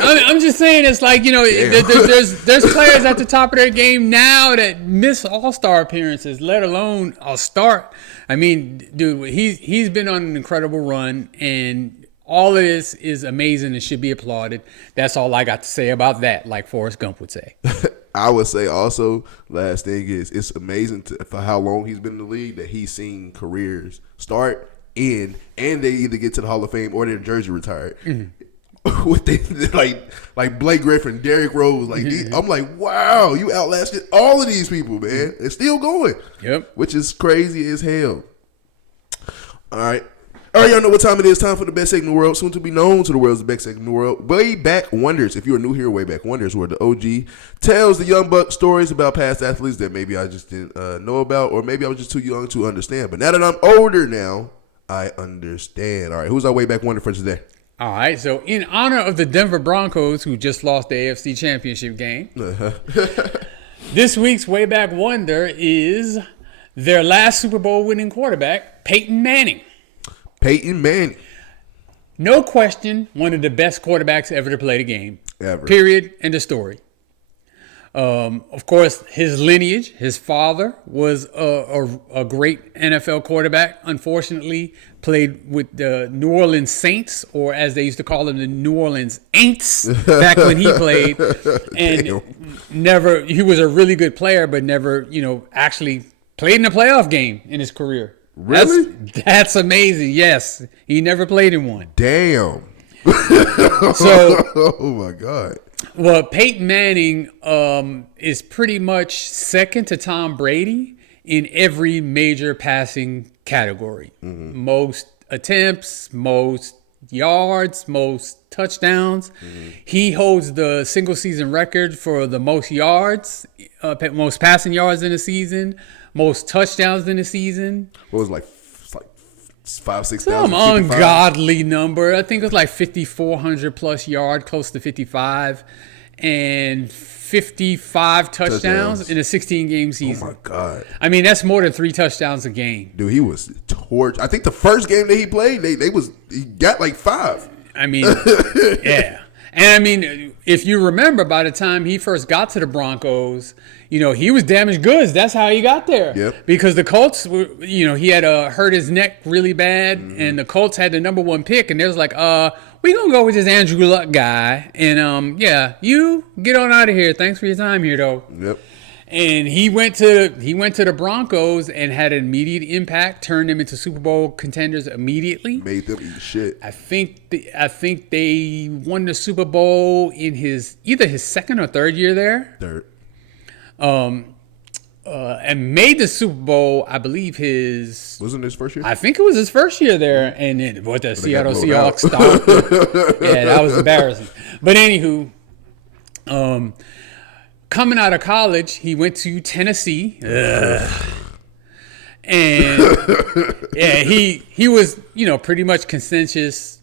I'm just saying, it's like, you know, there's players at the top of their game now that miss All-Star appearances, let alone a start. I mean, dude, he's been on an incredible run, and all of this is amazing and should be applauded. That's all I got to say about that, like Forrest Gump would say. I would say also, last thing is, it's amazing for how long he's been in the league that he's seen careers start, and they either get to the Hall of Fame or their jersey retired. Mm-hmm. With like Blake Griffin, Derrick Rose, like I'm like, wow, you outlasted all of these people, man. It's still going. Yep. Which is crazy as hell. All right. All right, y'all know what time it is. Time for the best segment in the world, soon to be known to the world as the best segment in the world. Way Back Wonders. If you're new here, Way Back Wonders, where the OG tells the young buck stories about past athletes that maybe I just didn't know about, or maybe I was just too young to understand. But now that I'm older now, I understand. All right, who's our Way Back Wonder for today? All right, so in honor of the Denver Broncos, who just lost the AFC Championship game, this week's Way Back Wonder is their last Super Bowl winning quarterback, Peyton Manning. Peyton Manning. No question, one of the best quarterbacks ever to play the game. Ever. Period. End of story. Of course, his lineage, his father was a great NFL quarterback. Unfortunately, played with the New Orleans Saints, or as they used to call them, the New Orleans Aints, back when he played. And never, he was a really good player, but never, actually played in a playoff game in his career. Really? That's amazing. Yes. He never played in one. Damn. So, oh my God. Well, Peyton Manning is pretty much second to Tom Brady in every major passing category. Mm-hmm. Most attempts, most yards, most touchdowns. Mm-hmm. He holds the single season record for the most yards, most passing yards in a season, most touchdowns in a season. What was it, like 5,000-6,000? Some ungodly number. I think it was like 5,400 plus yard, close to 55, and 55 touchdowns in a 16-game season. Oh my God! I mean, that's more than 3 touchdowns a game. Dude, he was torched. I think the first game that he played, he got like 5. I mean, yeah. And I mean, if you remember, by the time he first got to the Broncos, he was damaged goods. That's how he got there. Yep. Because the Colts, he had hurt his neck really bad, and the Colts had the number 1 pick, and they was like, we're going to go with this Andrew Luck guy. And, you get on out of here. Thanks for your time here, though. Yep. And he went to the Broncos and had an immediate impact, turned them into Super Bowl contenders immediately. Made them eat shit. I think they won the Super Bowl in either his second or third year there. Third. And made the Super Bowl, I believe wasn't his first year? I think it was his first year there, and then the Seattle Seahawks stopped. Yeah, that was embarrassing. But anywho, coming out of college, he went to Tennessee. And yeah, he was, pretty much consensus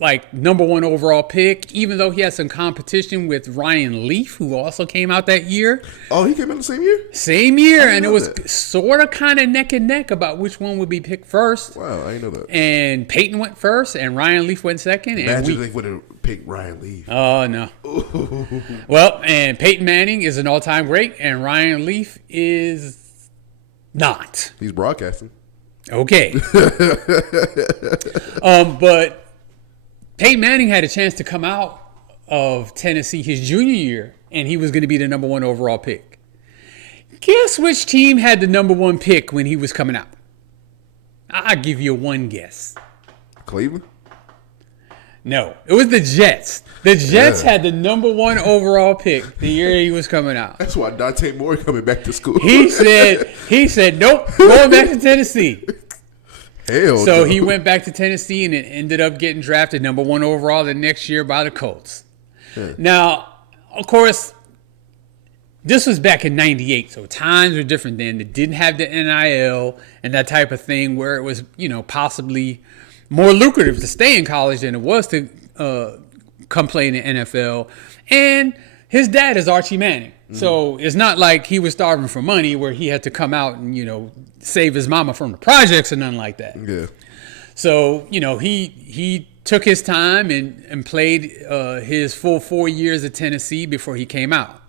like number one overall pick, even though he had some competition with Ryan Leaf, who also came out that year. Oh, he came out the same year? Same year, and it was sort of kind of neck and neck about which one would be picked first. Wow, I didn't know that. And Peyton went first, and Ryan Leaf went second. Imagine they would have picked Ryan Leaf. Oh, no. Well, and Peyton Manning is an all-time great, and Ryan Leaf is not. He's broadcasting. Okay. But Peyton Manning had a chance to come out of Tennessee his junior year, and he was going to be the number one overall pick. Guess which team had the number one pick when he was coming out? I'll give you one guess. Cleveland? No, it was the Jets. The Jets had the number one overall pick the year he was coming out. That's why Dante Moore coming back to school. He said, nope, going back to Tennessee. Hell So no. he went back to Tennessee and it ended up getting drafted number one overall the next year by the Colts. Yeah. Now, of course, this was back in 98, so times were different then. It didn't have the NIL and that type of thing where it was, possibly more lucrative to stay in college than it was to come play in the NFL. And his dad is Archie Manning. Mm-hmm. So it's not like he was starving for money where he had to come out and, save his mama from the projects or nothing like that. Yeah. So, he took his time and played his full 4 years at Tennessee before he came out.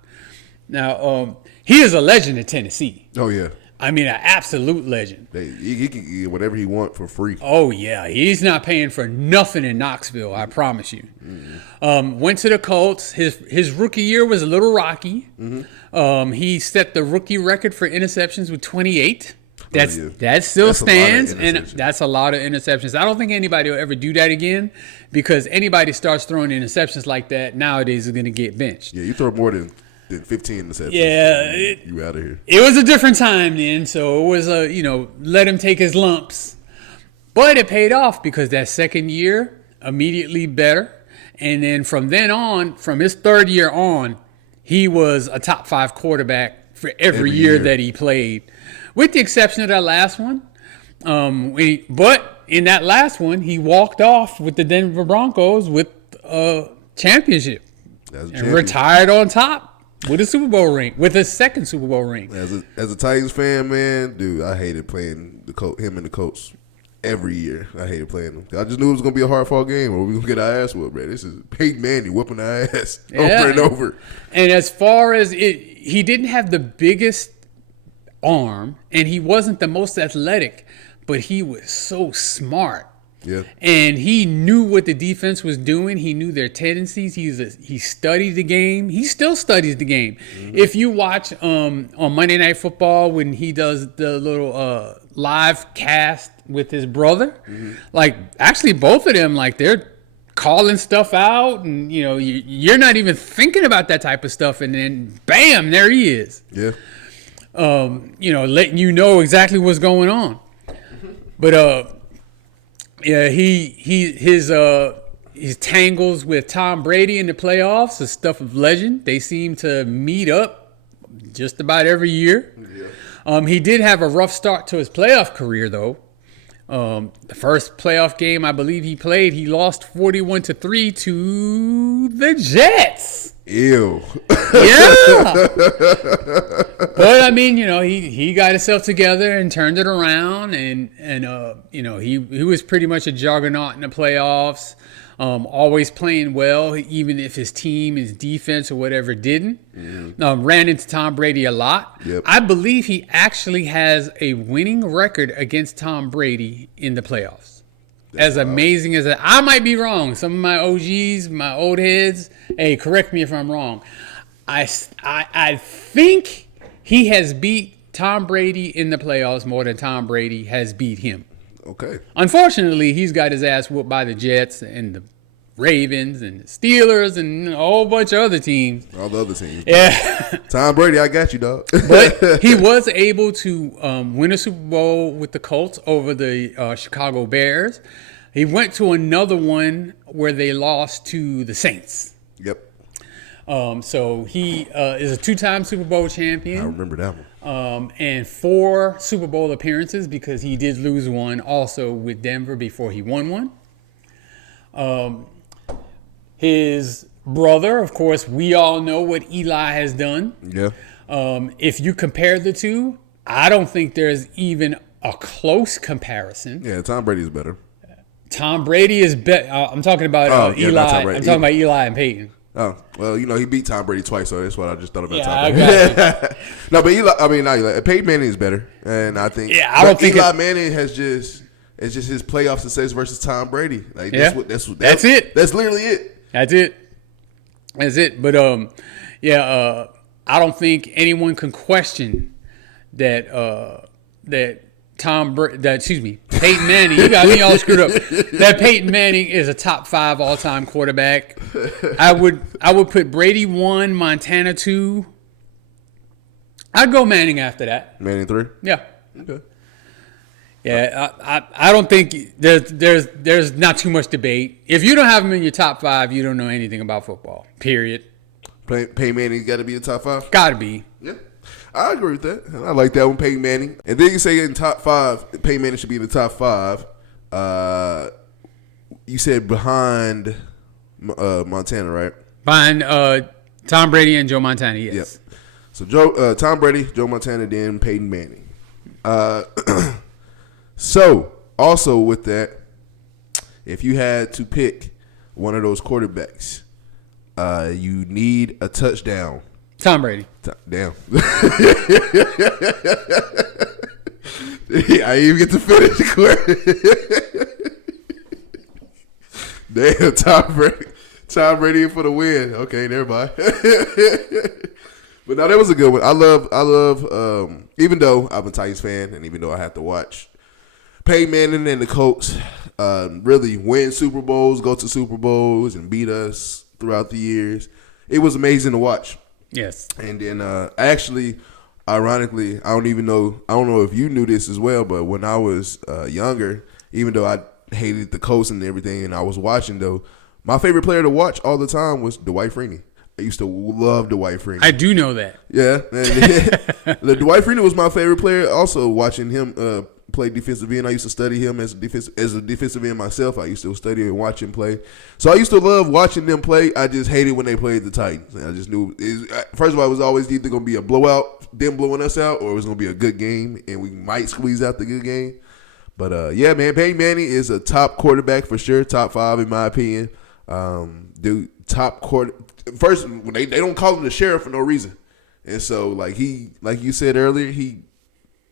Now, he is a legend at Tennessee. Oh, yeah. I mean, an absolute legend. He can get whatever he wants for free. Oh, yeah. He's not paying for nothing in Knoxville, I promise you. Mm-hmm. Went to the Colts. His rookie year was a little rocky. Mm-hmm. He set the rookie record for interceptions with 28. That still stands, and that's a lot of interceptions. I don't think anybody will ever do that again because anybody starts throwing interceptions like that nowadays is going to get benched. Yeah, you throw more than 15 interceptions. Yeah. You out of here. It was a different time then, so it was let him take his lumps. But it paid off because that second year, immediately better. And then from then on, from his third year on, he was a top 5 quarterback for every year that he played. With the exception of that last one. But in that last one, he walked off with the Denver Broncos with a championship. And retired on top with a Super Bowl ring, with a second Super Bowl ring. As a Titans fan, man, dude, I hated playing him and the Colts every year. I hated playing them. I just knew it was going to be a hard-fought game or we were going to get our ass whooped, man. This is Peyton Manning whooping our ass over and over. And as far as he didn't have the biggest arm, and he wasn't the most athletic, but he was so smart. Yeah. And he knew what the defense was doing. He knew their tendencies. He studied the game. He still studies the game. Mm-hmm. If you watch on Monday Night Football when he does the little live cast with his brother, like actually both of them, like they're calling stuff out, and you're not even thinking about that type of stuff, and then bam, there he is. Yeah. Letting you know exactly what's going on. But his tangles with Tom Brady in the playoffs is stuff of legend. They seem to meet up just about every year. Yeah. He did have a rough start to his playoff career, though. The first playoff game I believe he played, he lost 41-3 to the Jets. Ew. Yeah. But I mean, he got himself together and turned it around, and he was pretty much a juggernaut in the playoffs. Always playing well, even if his team, his defense or whatever didn't. Mm-hmm. Ran into Tom Brady a lot. Yep. I believe he actually has a winning record against Tom Brady in the playoffs. As amazing as that, I might be wrong. Some of my OGs, my old heads, hey, correct me if I'm wrong. I think he has beat Tom Brady in the playoffs more than Tom Brady has beat him. Okay. Unfortunately, he's got his ass whooped by the Jets and the Ravens and the Steelers and a whole bunch of other teams. All the other teams. Yeah. Tom Brady, I got you, dog. But he was able to win a Super Bowl with the Colts over the Chicago Bears. He went to another one where they lost to the Saints. Yep. So he is a 2-time Super Bowl champion. I remember that one. And 4 Super Bowl appearances because he did lose one also with Denver before he won one. His brother, of course, we all know what Eli has done. Yeah. If you compare the two, I don't think there's even a close comparison. Yeah, Tom Brady is better. Tom Brady is better. I'm talking about Eli. I'm talking about Eli and Peyton. Oh, well, he beat Tom Brady twice, so that's what I just thought about. Yeah, Tom Brady. No, but Peyton Manning is better, and I think. Yeah, I don't think Eli Manning has just. It's just his playoff success versus Tom Brady. Like that's it. That's literally it. That's it. But I don't think anyone can question that Peyton Manning. You got me all screwed up. That Peyton Manning is a top 5 all-time quarterback. I would put Brady 1, Montana 2. I'd go Manning after that. Manning 3. Yeah. Okay. Yeah, I don't think there's not too much debate. If you don't have him in your top 5, you don't know anything about football. Period. Peyton Manning's got to be the top 5? Got to be. Yeah, I agree with that. I like that one, Peyton Manning. And then you say in top 5, Peyton Manning should be in the top 5. You said behind Montana, right? Behind Tom Brady and Joe Montana, yes. Yep. So Tom Brady, Joe Montana, then Peyton Manning. So, also with that, if you had to pick one of those quarterbacks, you need a touchdown. Tom Brady. Damn. I didn't even get to finish the question. Damn, Tom Brady. Tom Brady for the win. Okay, never mind. But no, that was a good one. I love. Even though I'm a Titans fan, and even though I have to watch Peyton Manning and the Colts really win Super Bowls, go to Super Bowls, and beat us throughout the years, it was amazing to watch. Yes. And then actually, ironically, I don't know if you knew this as well, but when I was younger, even though I hated the Colts and everything, and I was watching though, my favorite player to watch all the time was Dwight Freeney. I used to love Dwight Freeney. I do know that. Yeah. Dwight Freeney was my favorite player. Also, watching him play defensive end, I used to study him as a defensive end myself. I used to study and watch him play. So I used to love watching them play. I just hated when they played the Titans. I just knew, first of all, it was always either going to be a blowout, them blowing us out, or it was going to be a good game, and we might squeeze out the good game. But, yeah, man, Peyton Manning is a top quarterback for sure, top 5 in my opinion. Top quarter. First, they don't call him the sheriff for no reason. And so, like you said earlier, he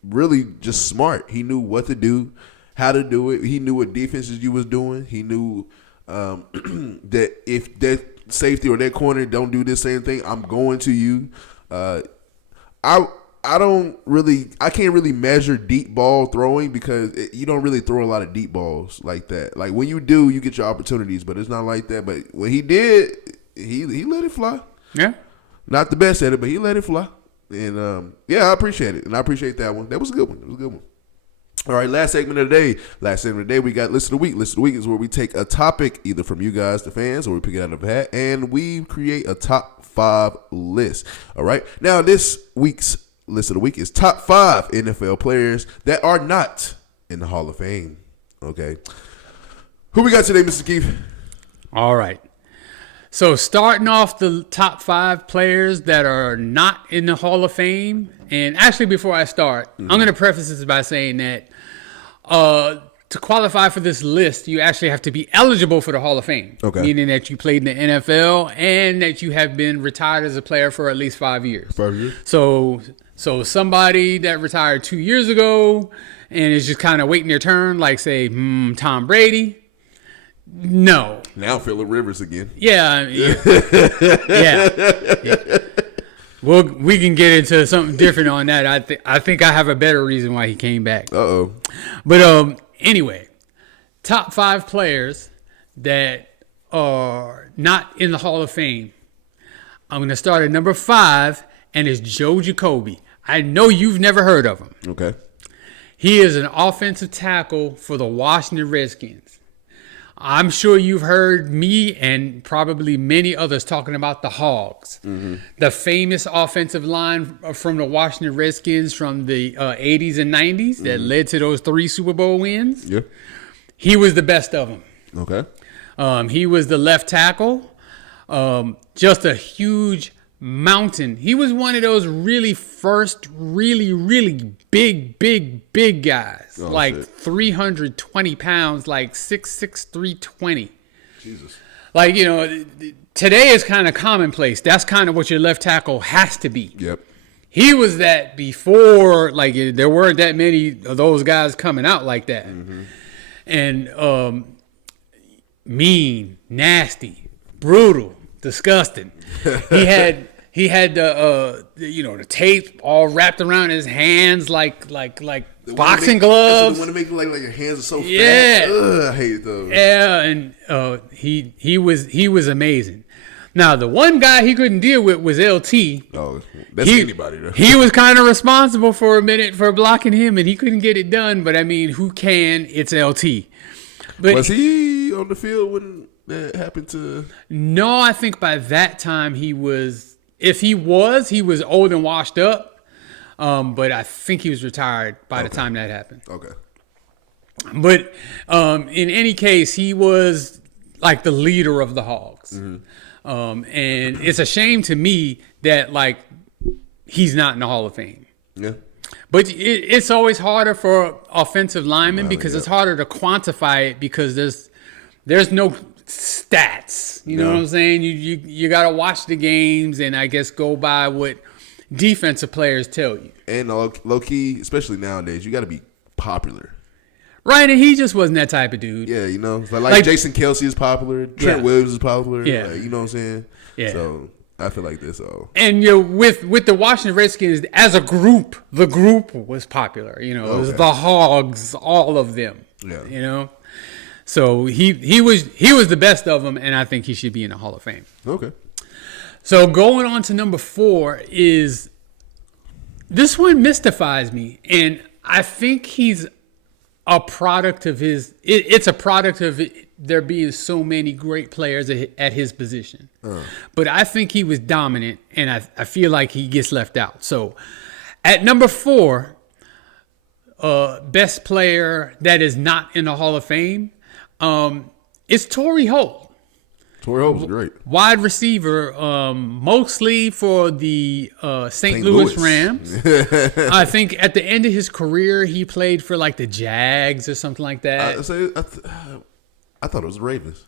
really just smart. He knew what to do, how to do it. He knew what defenses you was doing. He knew that if that safety or that corner don't do this same thing, I'm going to you. I can't really measure deep ball throwing because you don't really throw a lot of deep balls like that. Like when you do, you get your opportunities, but it's not like that. But when he did, he let it fly. Yeah. Not the best at it, but he let it fly. And, I appreciate it. And I appreciate that one. That was a good one. All right, last segment of the day. We got List of the Week. List of the Week is where we take a topic either from you guys, the fans, or we pick it out of a hat, and we create a top 5 list. All right. Now, this week's List of the Week is top 5 NFL players that are not in the Hall of Fame. Okay. Who we got today, Mr. Keith? All right. So starting off the top 5 players that are not in the Hall of Fame, and actually before I start, I'm going to preface this by saying that to qualify for this list, you actually have to be eligible for the Hall of Fame, meaning that you played in the NFL and that you have been retired as a player for at least 5 years. 5 years. So somebody that retired 2 years ago and is just kind of waiting their turn, like say Tom Brady. No. Now Phillip Rivers again. Yeah. Well, we can get into something different on that. I think I have a better reason why he came back. Uh-oh. But anyway, top 5 players that are not in the Hall of Fame. I'm going to start at number 5, and it's Joe Jacoby. I know you've never heard of him. Okay. He is an offensive tackle for the Washington Redskins. I'm sure you've heard me and probably many others talking about the Hogs, the famous offensive line from the Washington Redskins from the 80s and 90s that led to those 3 Super Bowl wins. Yeah. He was the best of them. Okay. He was the left tackle. Just a huge mountain. He was one of those really big guys. 320 pounds, like 6'6", 320. Jesus. Like, today is kind of commonplace. That's kind of what your left tackle has to be. Yep. He was that before, like, there weren't that many of those guys coming out like that. Mm-hmm. And mean, nasty, brutal, disgusting. He had the tape all wrapped around his hands like boxing gloves. The one to make like your hands are so fat. Yeah. Ugh, I hate those. Yeah, and he was amazing. Now, the one guy he couldn't deal with was LT. Oh, that's anybody, though. He was kind of responsible for a minute for blocking him, and he couldn't get it done. But, I mean, who can? It's LT. But was he on the field when that happened to? No, I think by that time he was. If he was old and washed up. But I think he was retired by the time that happened. Okay. But in any case, he was like the leader of the Hogs. Mm-hmm. And it's a shame to me that, like, he's not in the Hall of Fame. Yeah. But it's always harder for offensive linemen because it's harder to quantify it because there's no stats. You know what I'm saying? You got to watch the games and I guess go by what defensive players tell you. And low key, especially nowadays, you got to be popular. Right, and he just wasn't that type of dude. Yeah, like Jason Kelce is popular, Trent Williams is popular. Yeah, you know what I'm saying. Yeah. So I feel like this. And with the Washington Redskins as a group, the group was popular. It was the Hogs, all of them. Yeah. So he was the best of them, and I think he should be in the Hall of Fame. Okay. So going on to number 4 is this one mystifies me, and I think he's a product of his. It's a product of there being so many great players at his position. But I think he was dominant, and I feel like he gets left out. So at number 4, best player that is not in the Hall of Fame, it's Torrey Holt. Torrey Holt was great. Wide receiver, mostly for the St. Louis Rams. I think at the end of his career, he played for like the Jags or something like that. I thought it was the Ravens.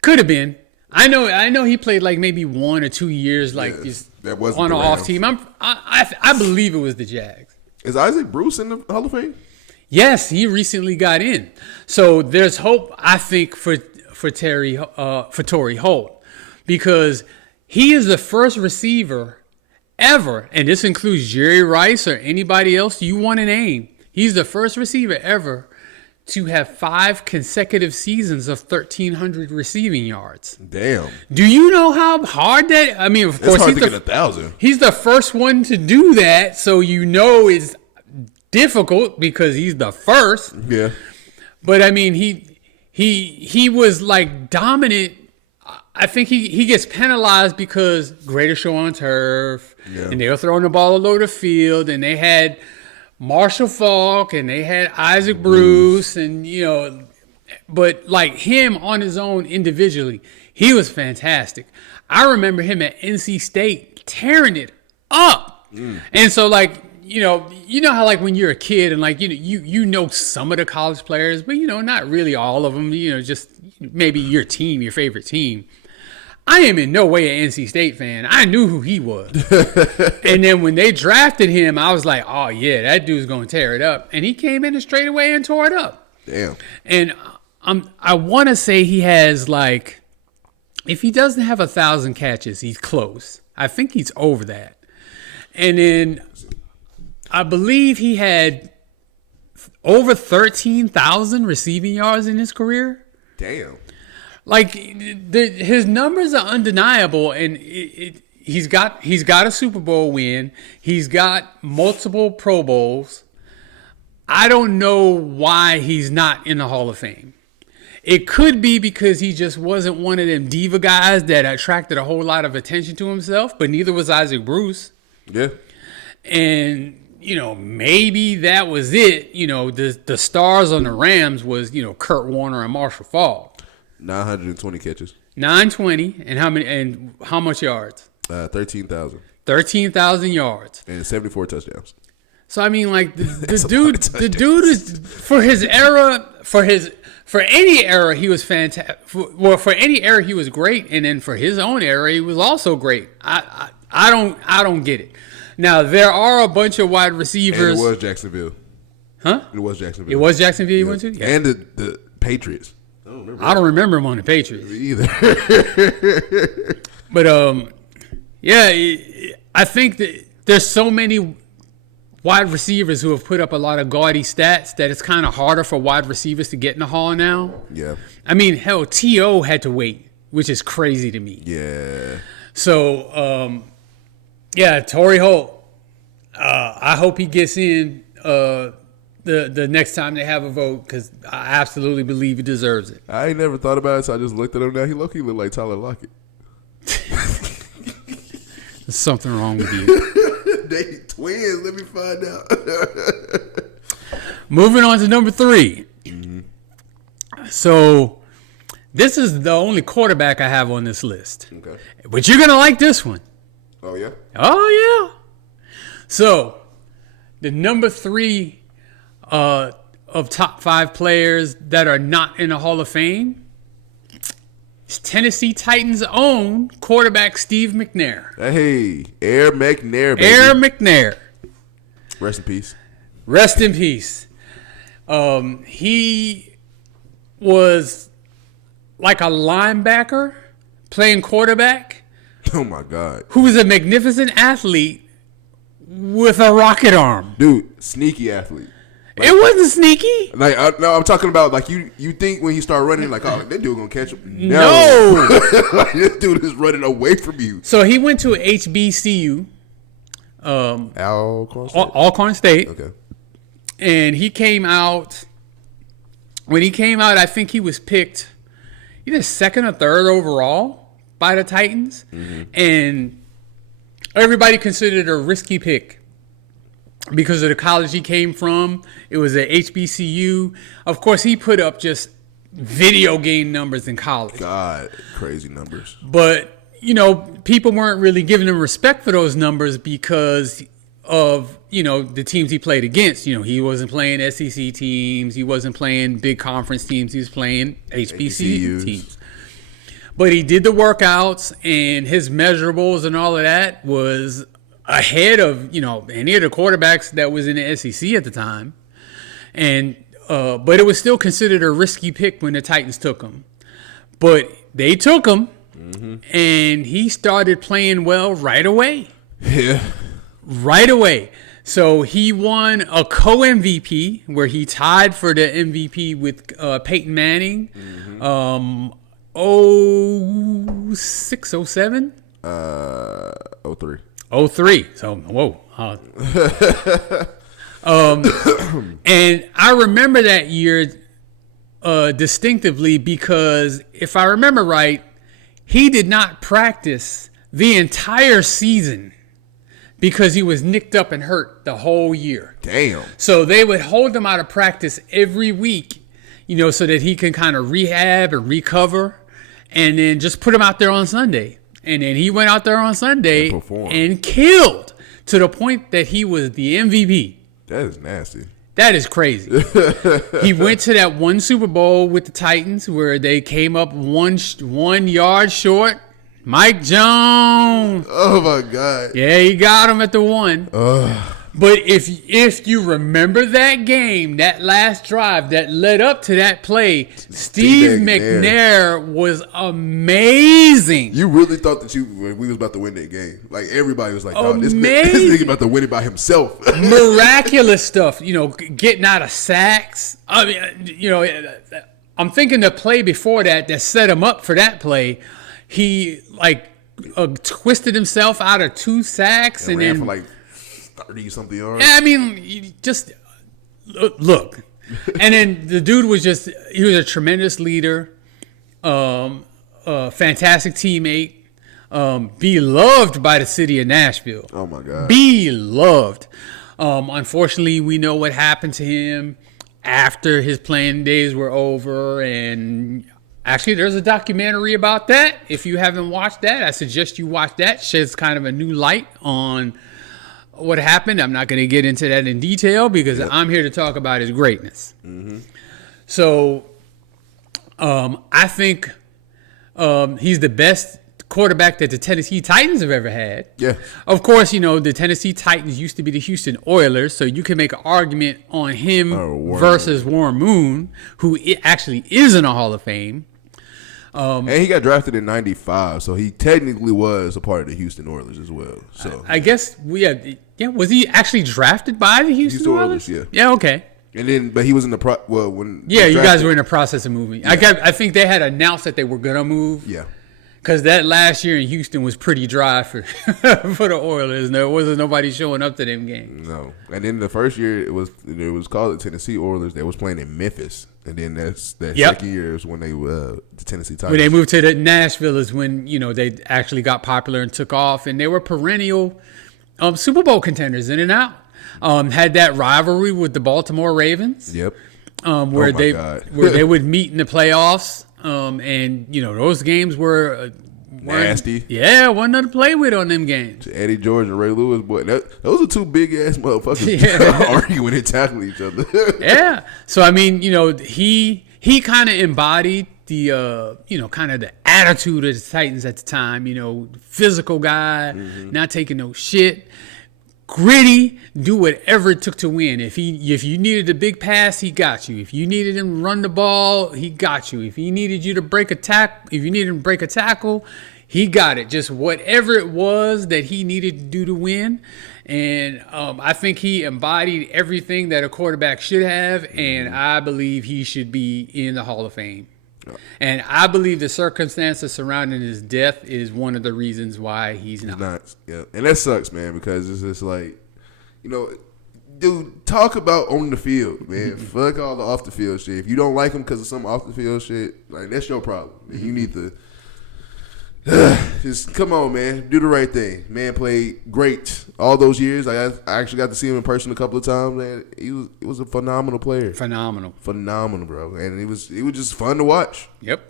Could have been. I know he played like maybe 1 or 2 years, like just that wasn't on the an Rams. off team. I believe it was the Jags. Is Isaac Bruce in the Hall of Fame? Yes, he recently got in. So there's hope, I think, for Torrey Holt, because he is the first receiver ever, and this includes Jerry Rice or anybody else you want to name. He's the first receiver ever to have 5 consecutive seasons of 1,300 receiving yards. Damn. Do you know how hard that? I mean, of course, it's hard to get 1,000. He's the first one to do that, so it's difficult because he's the first. Yeah. But I mean, he was like dominant. I think he gets penalized because greatest show on turf, and they were throwing the ball all over the field, and they had Marshall Faulk and they had Isaac Bruce, and but like him on his own individually, he was fantastic. I remember him at NC State tearing it up, and so like. You know how like when you're a kid and like you know some of the college players, but not really all of them. Just maybe your team, your favorite team. I am in no way an NC State fan. I knew who he was, and then when they drafted him, I was like, oh yeah, that dude's gonna tear it up. And he came in and straight away and tore it up. Damn. And I want to say he has like, if he doesn't have 1,000 catches, he's close. I think he's over that. And then I believe he had over 13,000 receiving yards in his career. Damn. Like his numbers are undeniable, and he's got a Super Bowl win. He's got multiple Pro Bowls. I don't know why he's not in the Hall of Fame. It could be because he just wasn't one of them diva guys that attracted a whole lot of attention to himself, but neither was Isaac Bruce. Yeah. And maybe that was it. The stars on the Rams was, Kurt Warner and Marshall Faulk. 920 catches. 920, and how much yards? 13,000. 13,000 yards. And 74 touchdowns. So I mean, like the dude is for any era he was fantastic. Well, for any era he was great, and then for his own era he was also great. I don't get it. Now there are a bunch of wide receivers. And it was Jacksonville. Huh? It was Jacksonville. It was Jacksonville you went to? Yeah. And the Patriots. I don't remember him on the Patriots either. But yeah, I think that there's so many wide receivers who have put up a lot of gaudy stats that it's kind of harder for wide receivers to get in the hall now. Yeah. I mean, hell, T.O. had to wait, which is crazy to me. Yeah. So, yeah, Torrey Holt. I hope he gets in the next time they have a vote because I absolutely believe he deserves it. I ain't never thought about it, so I just looked at him now. He look like Tyler Lockett. There's something wrong with you. They twins. Let me find out. Moving on to number 3. Mm-hmm. So this is the only quarterback I have on this list. Okay. But you're going to like this one. Oh, yeah? Oh, yeah. So the number 3 of top 5 players that are not in the Hall of Fame is Tennessee Titans' own quarterback Steve McNair. Hey, Air McNair, baby. Air McNair. Rest in peace. Rest in peace. He was like a linebacker playing quarterback. Oh, my God. Who was a magnificent athlete with a rocket arm. Dude, sneaky athlete. Like, it wasn't sneaky. Like no, I'm talking about like you think when he started running, like, oh, that dude gonna catch him. No. Like, this dude is running away from you. So he went to HBCU. Alcorn State. Okay. And he came out. When he came out, I think he was picked either 2nd or 3rd overall by the Titans. Mm-hmm. And everybody considered it a risky pick because of the college he came from. It was at HBCU. Of course, he put up just video game numbers in college. God, crazy numbers. But, you know, people weren't really giving him respect for those numbers because of, you know, the teams he played against. You know, he wasn't playing SEC teams. He wasn't playing big conference teams. He was playing HBCU teams. But he did the workouts, and his measurables and all of that was ahead of, you know, any of the quarterbacks that was in the SEC at the time. And but it was still considered a risky pick when the Titans took him. But they took him, and he started playing well right away. Yeah. Right away. So he won a co-MVP where he tied for the MVP with Peyton Manning. 06, 07? 03. 03. So, whoa. And I remember that year distinctively because if I remember right, he did not practice the entire season because he was nicked up and hurt the whole year. Damn. So they would hold him out of practice every week, you know, so that he can kind of rehab and recover and then just put him out there on Sunday. And then he went out there on Sunday and killed to the point that he was the MVP. That is nasty. That is crazy. He went to that one Super Bowl with the Titans where they came up 1 yard short. Mike Jones. Oh, my God. Yeah, he got him at the 1. But if you remember that game, that last drive that led up to that play, Steve McNair was amazing. You really thought that we was about to win that game. Like, everybody was like, oh, this nigga about to win it by himself. Miraculous stuff, you know, getting out of sacks. I mean, you know, I'm thinking the play before that set him up for that play. He, like, twisted himself out of 2 sacks and ran then for like 30-something yards. Yeah, I mean, you just look. And then the dude was he was a tremendous leader, a fantastic teammate, beloved by the city of Nashville. Oh, my God. Beloved. Unfortunately, we know what happened to him after his playing days were over. And Actually, there's a documentary about that. If you haven't watched that, I suggest you watch that. Sheds kind of a new light on what happened. I'm not going to get into that in detail because I'm here to talk about his greatness. Mm-hmm. So I think he's the best quarterback that the Tennessee Titans have ever had. Yeah. Of course, the Tennessee Titans used to be the Houston Oilers, so you can make an argument on him versus Warren Moon, who actually is in the Hall of Fame. And he got drafted in '95, so he technically was a part of the Houston Oilers as well. So I guess was he actually drafted by the Houston Oilers? Yeah. Yeah. Okay. And then, but he was in the you guys were in the process of moving. Yeah. I think they had announced that they were gonna move. Yeah. Because that last year in Houston was pretty dry for for the Oilers. There wasn't nobody showing up to them games. No. And then the first year it was called the Tennessee Oilers. They was playing in Memphis. And then that second year is when they the Tennessee Titans. When they moved to Nashville is when they actually got popular and took off, and they were perennial Super Bowl contenders in and out. Had that rivalry with the Baltimore Ravens. Yep. Where they would meet in the playoffs. And those games were nasty. Yeah, wasn't nothing to play with on them games. Eddie George and Ray Lewis, boy, those are two big ass motherfuckers arguing and tackling each other. Yeah. So I mean, he kind of embodied the kind of the attitude of the Titans at the time. Physical guy, not taking no shit. Gritty, do whatever it took to win. If you needed a big pass, he got you. If you needed him to run the ball, he got you. If he needed you to break a tackle, he got it. Just whatever it was that he needed to do to win. And I think he embodied everything that a quarterback should have, and I believe he should be in the Hall of Fame. And I believe the circumstances surrounding his death is one of the reasons why he's not. Yeah, and that sucks, man, because it's just like, dude, talk about on the field, man. Fuck all the off the field shit. If you don't like him because of some off the field shit, like that's your problem. You need to just come on, man. Do the right thing. Man played great all those years. I actually got to see him in person a couple of times, man. He was a phenomenal player. Phenomenal, bro. And it was just fun to watch. Yep.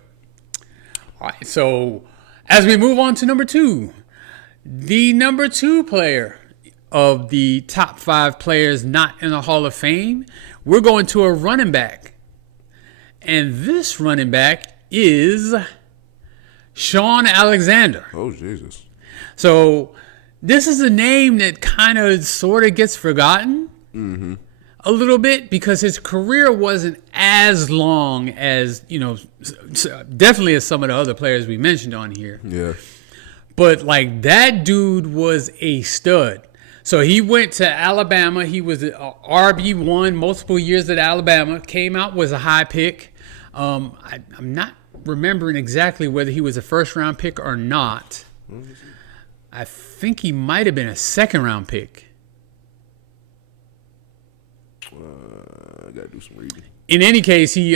All right. So as we move on to number 2, the number 2 player of the top 5 players not in the Hall of Fame, we're going to a running back, and this running back is Shaun Alexander. Oh, Jesus. So this is a name that kind of sort of gets forgotten a little bit because his career wasn't as long as, definitely as some of the other players we mentioned on here. Yeah. But like that dude was a stud. So he went to Alabama. He was an RB1 multiple years at Alabama. Came out, was a high pick. I'm not remembering exactly whether he was a first-round pick or not. I think he might have been a second-round pick. I gotta do some reading. In any case, he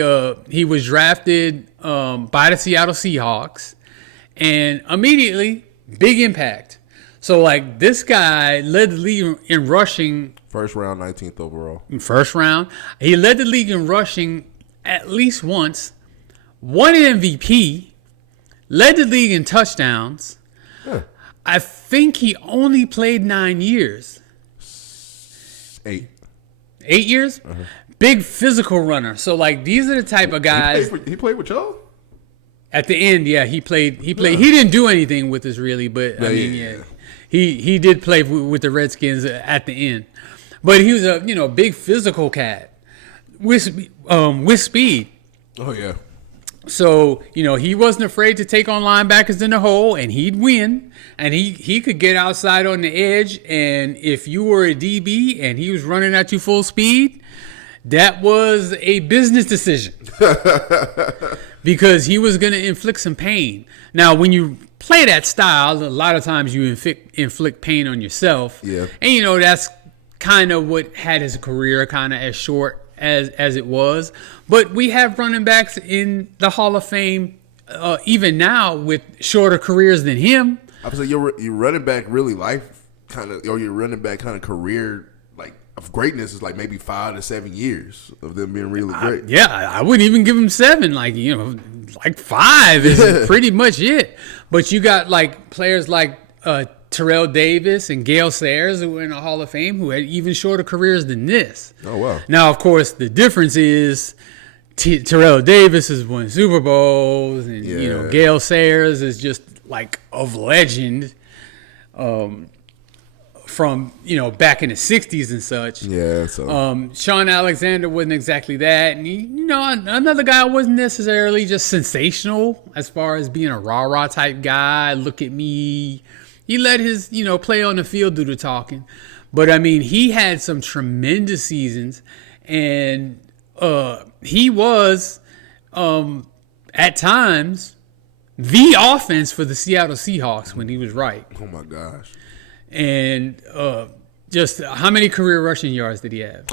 was drafted by the Seattle Seahawks, and immediately big impact. So like this guy led the league in rushing. First round, 19th overall. First round, he led the league in rushing at least once. Won an MVP, led the league in touchdowns. Huh. I think he only played 9 years. 8. 8 years? Uh-huh. Big physical runner. So, like, these are the type of guys. He played with y'all? At the end, yeah, he played. He didn't do anything with us, really, but, yeah. He did play with the Redskins at the end. But he was a, big physical cat with speed. Oh, yeah. So, he wasn't afraid to take on linebackers in the hole, and he'd win. And he could get outside on the edge, and if you were a DB and he was running at you full speed, that was a business decision. Because he was going to inflict some pain. Now, when you play that style, a lot of times you inflict pain on yourself. Yeah. And, that's kind of what had his career kind of as short as it was. But we have running backs in the Hall of Fame even now with shorter careers than him. I would say your running back really life kind of, or your running back kind of career like of greatness is like maybe 5 to 7 years of them being really great. I wouldn't even give him 7. Like, like 5 is pretty much it. But you got like players like Terrell Davis and Gale Sayers who were in the Hall of Fame who had even shorter careers than this. Oh, wow. Now, of course, the difference is Terrell Davis has won Super Bowls, and Gale Sayers is just like of legend from back in the 60s and such. Yeah. So Sean Alexander wasn't exactly that, and another guy wasn't necessarily just sensational as far as being a rah-rah type guy. Look at me. He let his play on the field do the talking, but I mean he had some tremendous seasons, and he was at times the offense for the Seattle Seahawks when he was right. Oh my gosh. And just how many career rushing yards did he have?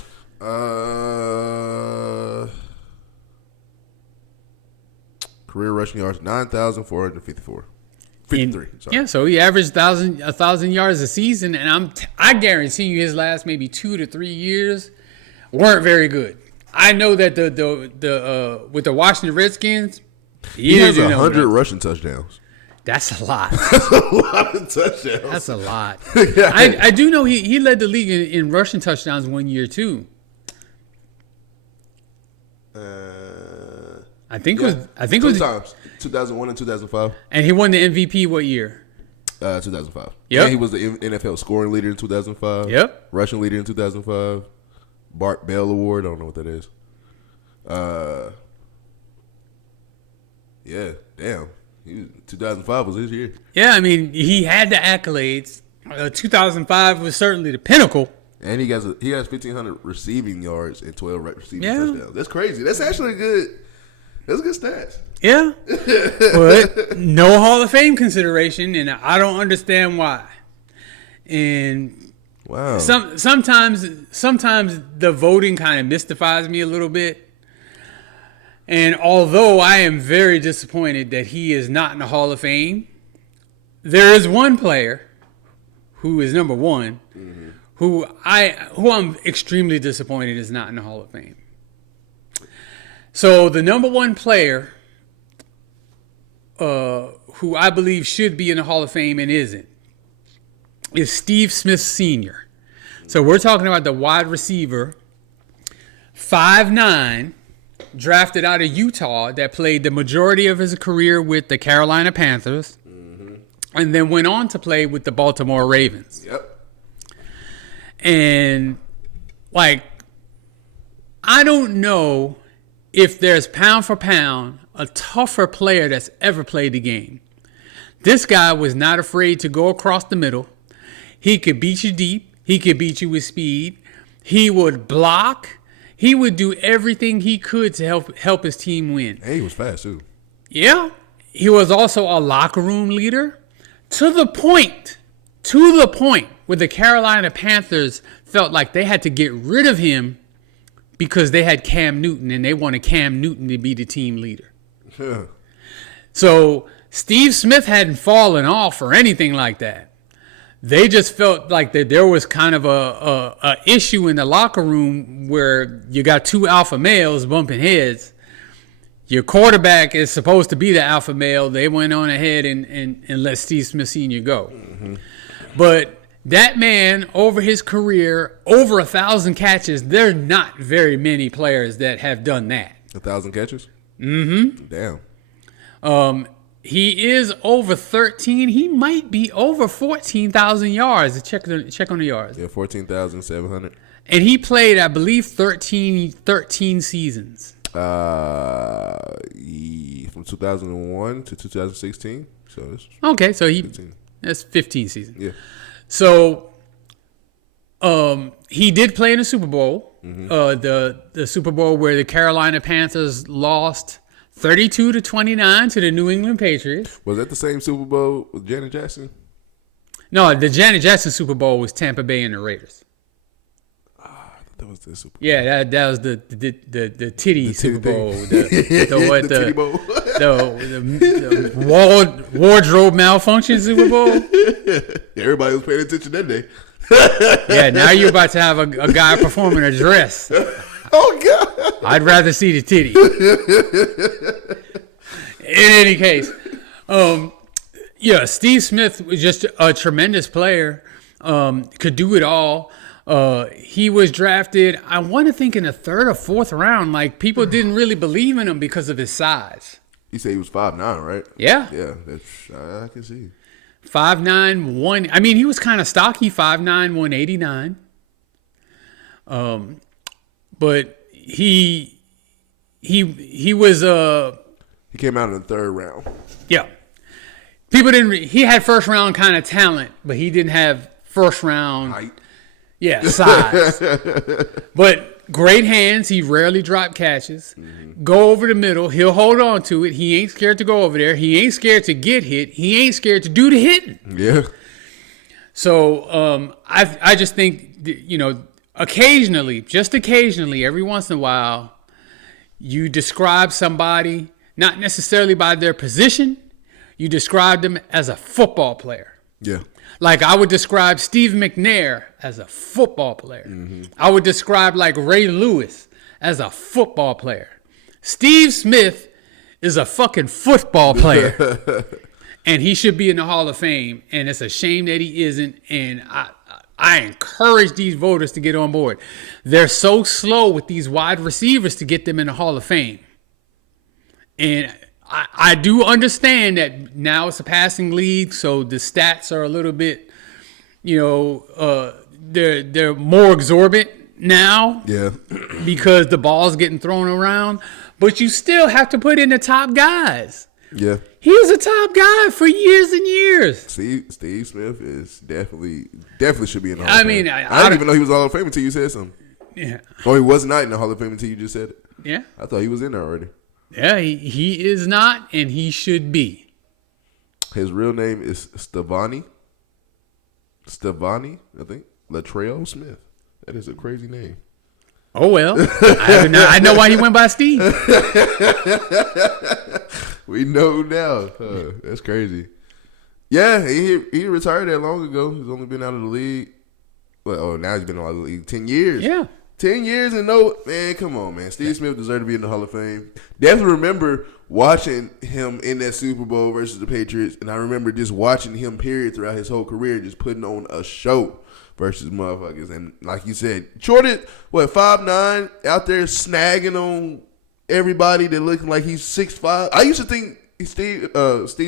Career rushing yards 9,454. 53. Sorry. Yeah, so he averaged 1,000 yards a season, and I guarantee you his last maybe 2 to 3 years weren't very good. I know that the with the Washington Redskins, he has 100 rushing touchdowns. That's a lot. That's a lot of touchdowns. That's a lot. Yeah. I do know he led the league in rushing touchdowns one year too. I think it was 2 times, 2001 and 2005. And he won the MVP what year? 2005. Yeah, he was the NFL scoring leader in 2005. Yep. Rushing leader in 2005. Bart Bell Award. I don't know what that is. Yeah, damn. 2005 was his year. Yeah, I mean, he had the accolades. 2005 was certainly the pinnacle. And he has 1,500 receiving yards and 12 receiving touchdowns. That's crazy. That's actually good. That's good stats. Yeah. But no Hall of Fame consideration, and I don't understand why. And wow. Sometimes the voting kind of mystifies me a little bit. And although I am very disappointed that he is not in the Hall of Fame, there is one player who is number one, who I'm extremely disappointed is not in the Hall of Fame. So the number one player who I believe should be in the Hall of Fame and isn't is Steve Smith Sr. So we're talking about the wide receiver, 5'9", drafted out of Utah, that played the majority of his career with the Carolina Panthers, and then went on to play with the Baltimore Ravens. Yep. And, I don't know if there's pound for pound a tougher player that's ever played the game. This guy was not afraid to go across the middle. He could beat you deep. He could beat you with speed. He would block. He would do everything he could to help his team win. And he was fast, too. Yeah. He was also a locker room leader to the point where the Carolina Panthers felt like they had to get rid of him because they had Cam Newton and they wanted Cam Newton to be the team leader. Yeah. So Steve Smith hadn't fallen off or anything like that. They just felt like that there was kind of a issue in the locker room where you got two alpha males bumping heads. Your quarterback is supposed to be the alpha male. They went on ahead and let Steve Smith Sr. go. But that man, over his career, over 1,000 catches, there are not very many players that have done that. 1,000 catches? Damn. He is over 13. He might be over 14,000 yards. Check on the yards. Yeah, 14,700. And he played, I believe, 13 seasons. From 2001 to 2016. So that's okay, so 15. That's 15 seasons. Yeah. So, he did play in the Super Bowl. The Super Bowl where the Carolina Panthers lost 32-29 to the New England Patriots. Was that the same Super Bowl with Janet Jackson? No, the Janet Jackson Super Bowl was Tampa Bay and the Raiders. I thought that was the Super Bowl. Yeah, that was the titty Super Bowl. The titty bowl. the wardrobe malfunction Super Bowl. Everybody was paying attention that day. Yeah, now you're about to have a guy performing a dress. Oh, God. I'd rather see the titty. any case, yeah, Steve Smith was just a tremendous player. Could do it all. He was drafted, I want to think, in the 3rd or 4th round. Like, people didn't really believe in him because of his size. You say he was 5'9", right? Yeah. Yeah, that's I can see. 5'9", 1. I mean, he was kind of stocky, 5'9", 189. But he was he came out in the 3rd round. Yeah. People didn't. He had first round kind of talent, but he didn't have first round height. Yeah, size. But great hands. He rarely dropped catches. Mm-hmm. Go over the middle. He'll hold on to it. He ain't scared to go over there. He ain't scared to get hit. He ain't scared to do the hitting. Yeah. So I just think, you know, occasionally, just occasionally, every once in a while, you describe somebody not necessarily by their position. You describe them as a football player. Yeah. Like I would describe Steve McNair as a football player. Mm-hmm. I would describe like Ray Lewis as a football player. Steve Smith is a fucking football player. And he should be in the Hall of Fame. And it's a shame that he isn't. And I encourage these voters to get on board. They're so slow with these wide receivers to get them in the Hall of Fame. And I do understand that now it's a passing league, so the stats are a little bit, you know, they're more exorbitant now. Yeah. Because the ball's getting thrown around. But you still have to put in the top guys. Yeah. He was a top guy for years and years. Steve Smith is definitely should be in the Hall of Fame. I mean, I didn't even know he was in the Hall of Fame until you said something. Yeah. Oh, he was not in the Hall of Fame until you just said it. Yeah. I thought he was in there already. Yeah, he is not, and he should be. His real name is Stevani, I think. Latrell Smith. That is a crazy name. Oh, well. I know why he went by Steve. We know now. That's crazy. Yeah, he retired that long ago. He's only been out of the league. Well, now he's been out of the league 10 years. Yeah. 10 years and no, man, come on, man. Steve Smith deserved to be in the Hall of Fame. Definitely remember watching him in that Super Bowl versus the Patriots, and I remember just watching him, period, throughout his whole career, just putting on a show versus motherfuckers. And like you said, Jordan, 5'9", out there snagging on everybody that looking like he's 6'5". I used to think Steve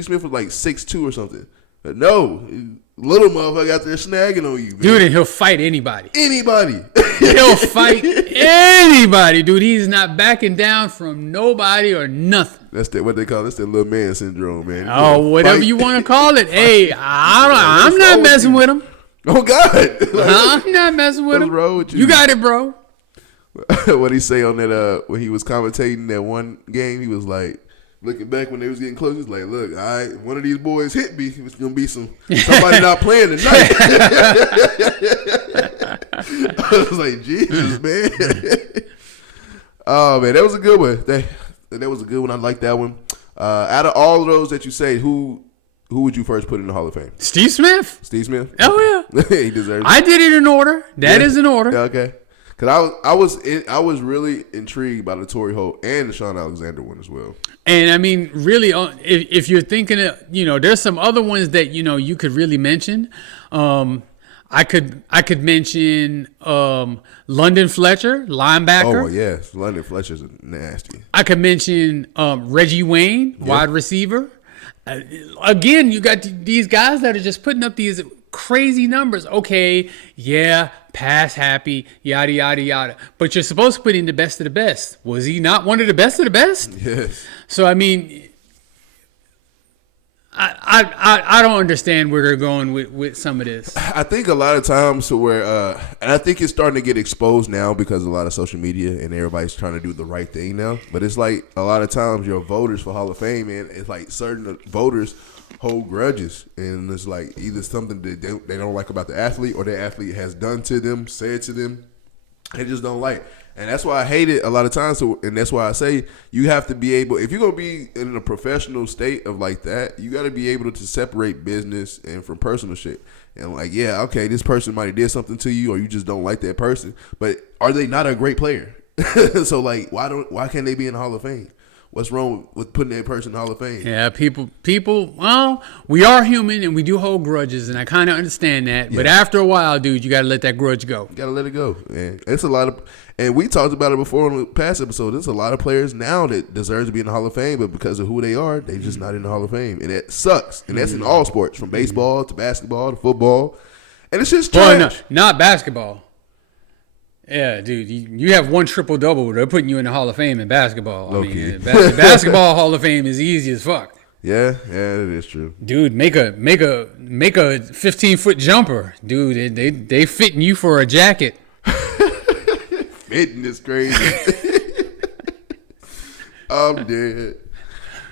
Smith was like 6'2" or something. But no, little motherfucker out there snagging on you, man. Dude, and he'll fight anybody. Anybody. He'll fight anybody, dude. He's not backing down from nobody or nothing. That's what they call it. That's the little man syndrome, man. Oh, whatever you want to call it. Hey, I'm not messing with him. Oh, God. I'm not messing with him. What's wrong with you? You got it, bro. What he say on that, when he was commentating that one game, he was like, looking back when they was getting close, he's like, look, one of these boys hit me. It was going to be somebody not playing tonight. I was like, Jesus, man. Oh, man, that was a good one. That was a good one. I like that one. Out of all of those that you say, who would you first put in the Hall of Fame? Steve Smith. Steve Smith? Oh, yeah. He deserves it. I did it in order. That is in order. Yeah, okay. Because I was really intrigued by the Torrey Holt and the Sean Alexander one as well. And I mean, really, if you're thinking, there's some other ones that you could really mention. I could mention London Fletcher, linebacker. Oh yes, London Fletcher's nasty. I could mention Reggie Wayne, wide receiver. Again, you got these guys that are just putting up these crazy numbers. Okay, yeah, pass happy, yada yada yada. But you're supposed to put in the best of the best. Was he not one of the best of the best? Yes. So I mean, I don't understand where they're going with some of this. I think a lot of times to where, and I think it's starting to get exposed now because of a lot of social media and everybody's trying to do the right thing now. But it's like a lot of times your voters for Hall of Fame, and it's like certain voters hold grudges, and it's like either something that they don't like about the athlete or the athlete has done to them, said to them, they just don't like. And that's why I hate it a lot of times. And that's why I say you have to be able, if you're going to be in a professional state of like that, you got to be able to separate business and from personal shit. And like, yeah, okay, this person might have did something to you or you just don't like that person. But are they not a great player? So like, why can't they be in the Hall of Fame? what's wrong with putting that person in the Hall of Fame? Yeah, people. Well, we are human and we do hold grudges, and I kind of understand that. Yeah. But after a while, dude, you got to let that grudge go. You got to let it go, man. It's a lot of, and we talked about it before on the past episode. There's a lot of players now that deserve to be in the Hall of Fame, but because of who they are, they just not in the Hall of Fame, and it sucks. And that's in all sports, from baseball to basketball to football, and it's just trash. Well, no, not basketball. Yeah, dude, you have one triple-double. They're putting you in the Hall of Fame in basketball. Okay. I mean, basketball Hall of Fame is easy as fuck. Yeah, it is true. Dude, make a 15-foot jumper. Dude, they fitting you for a jacket. Fitting is crazy. I'm dead.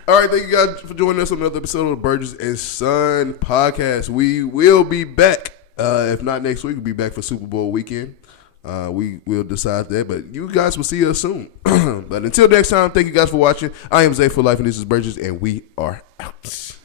All right, thank you guys for joining us on another episode of the Burgess&son podcast. We will be back. If not next week, we'll be back for Super Bowl weekend. We will decide that, but you guys will see us soon. But until next time, thank you guys for watching. I am Zay for Life, and this is Burgess, and we are out.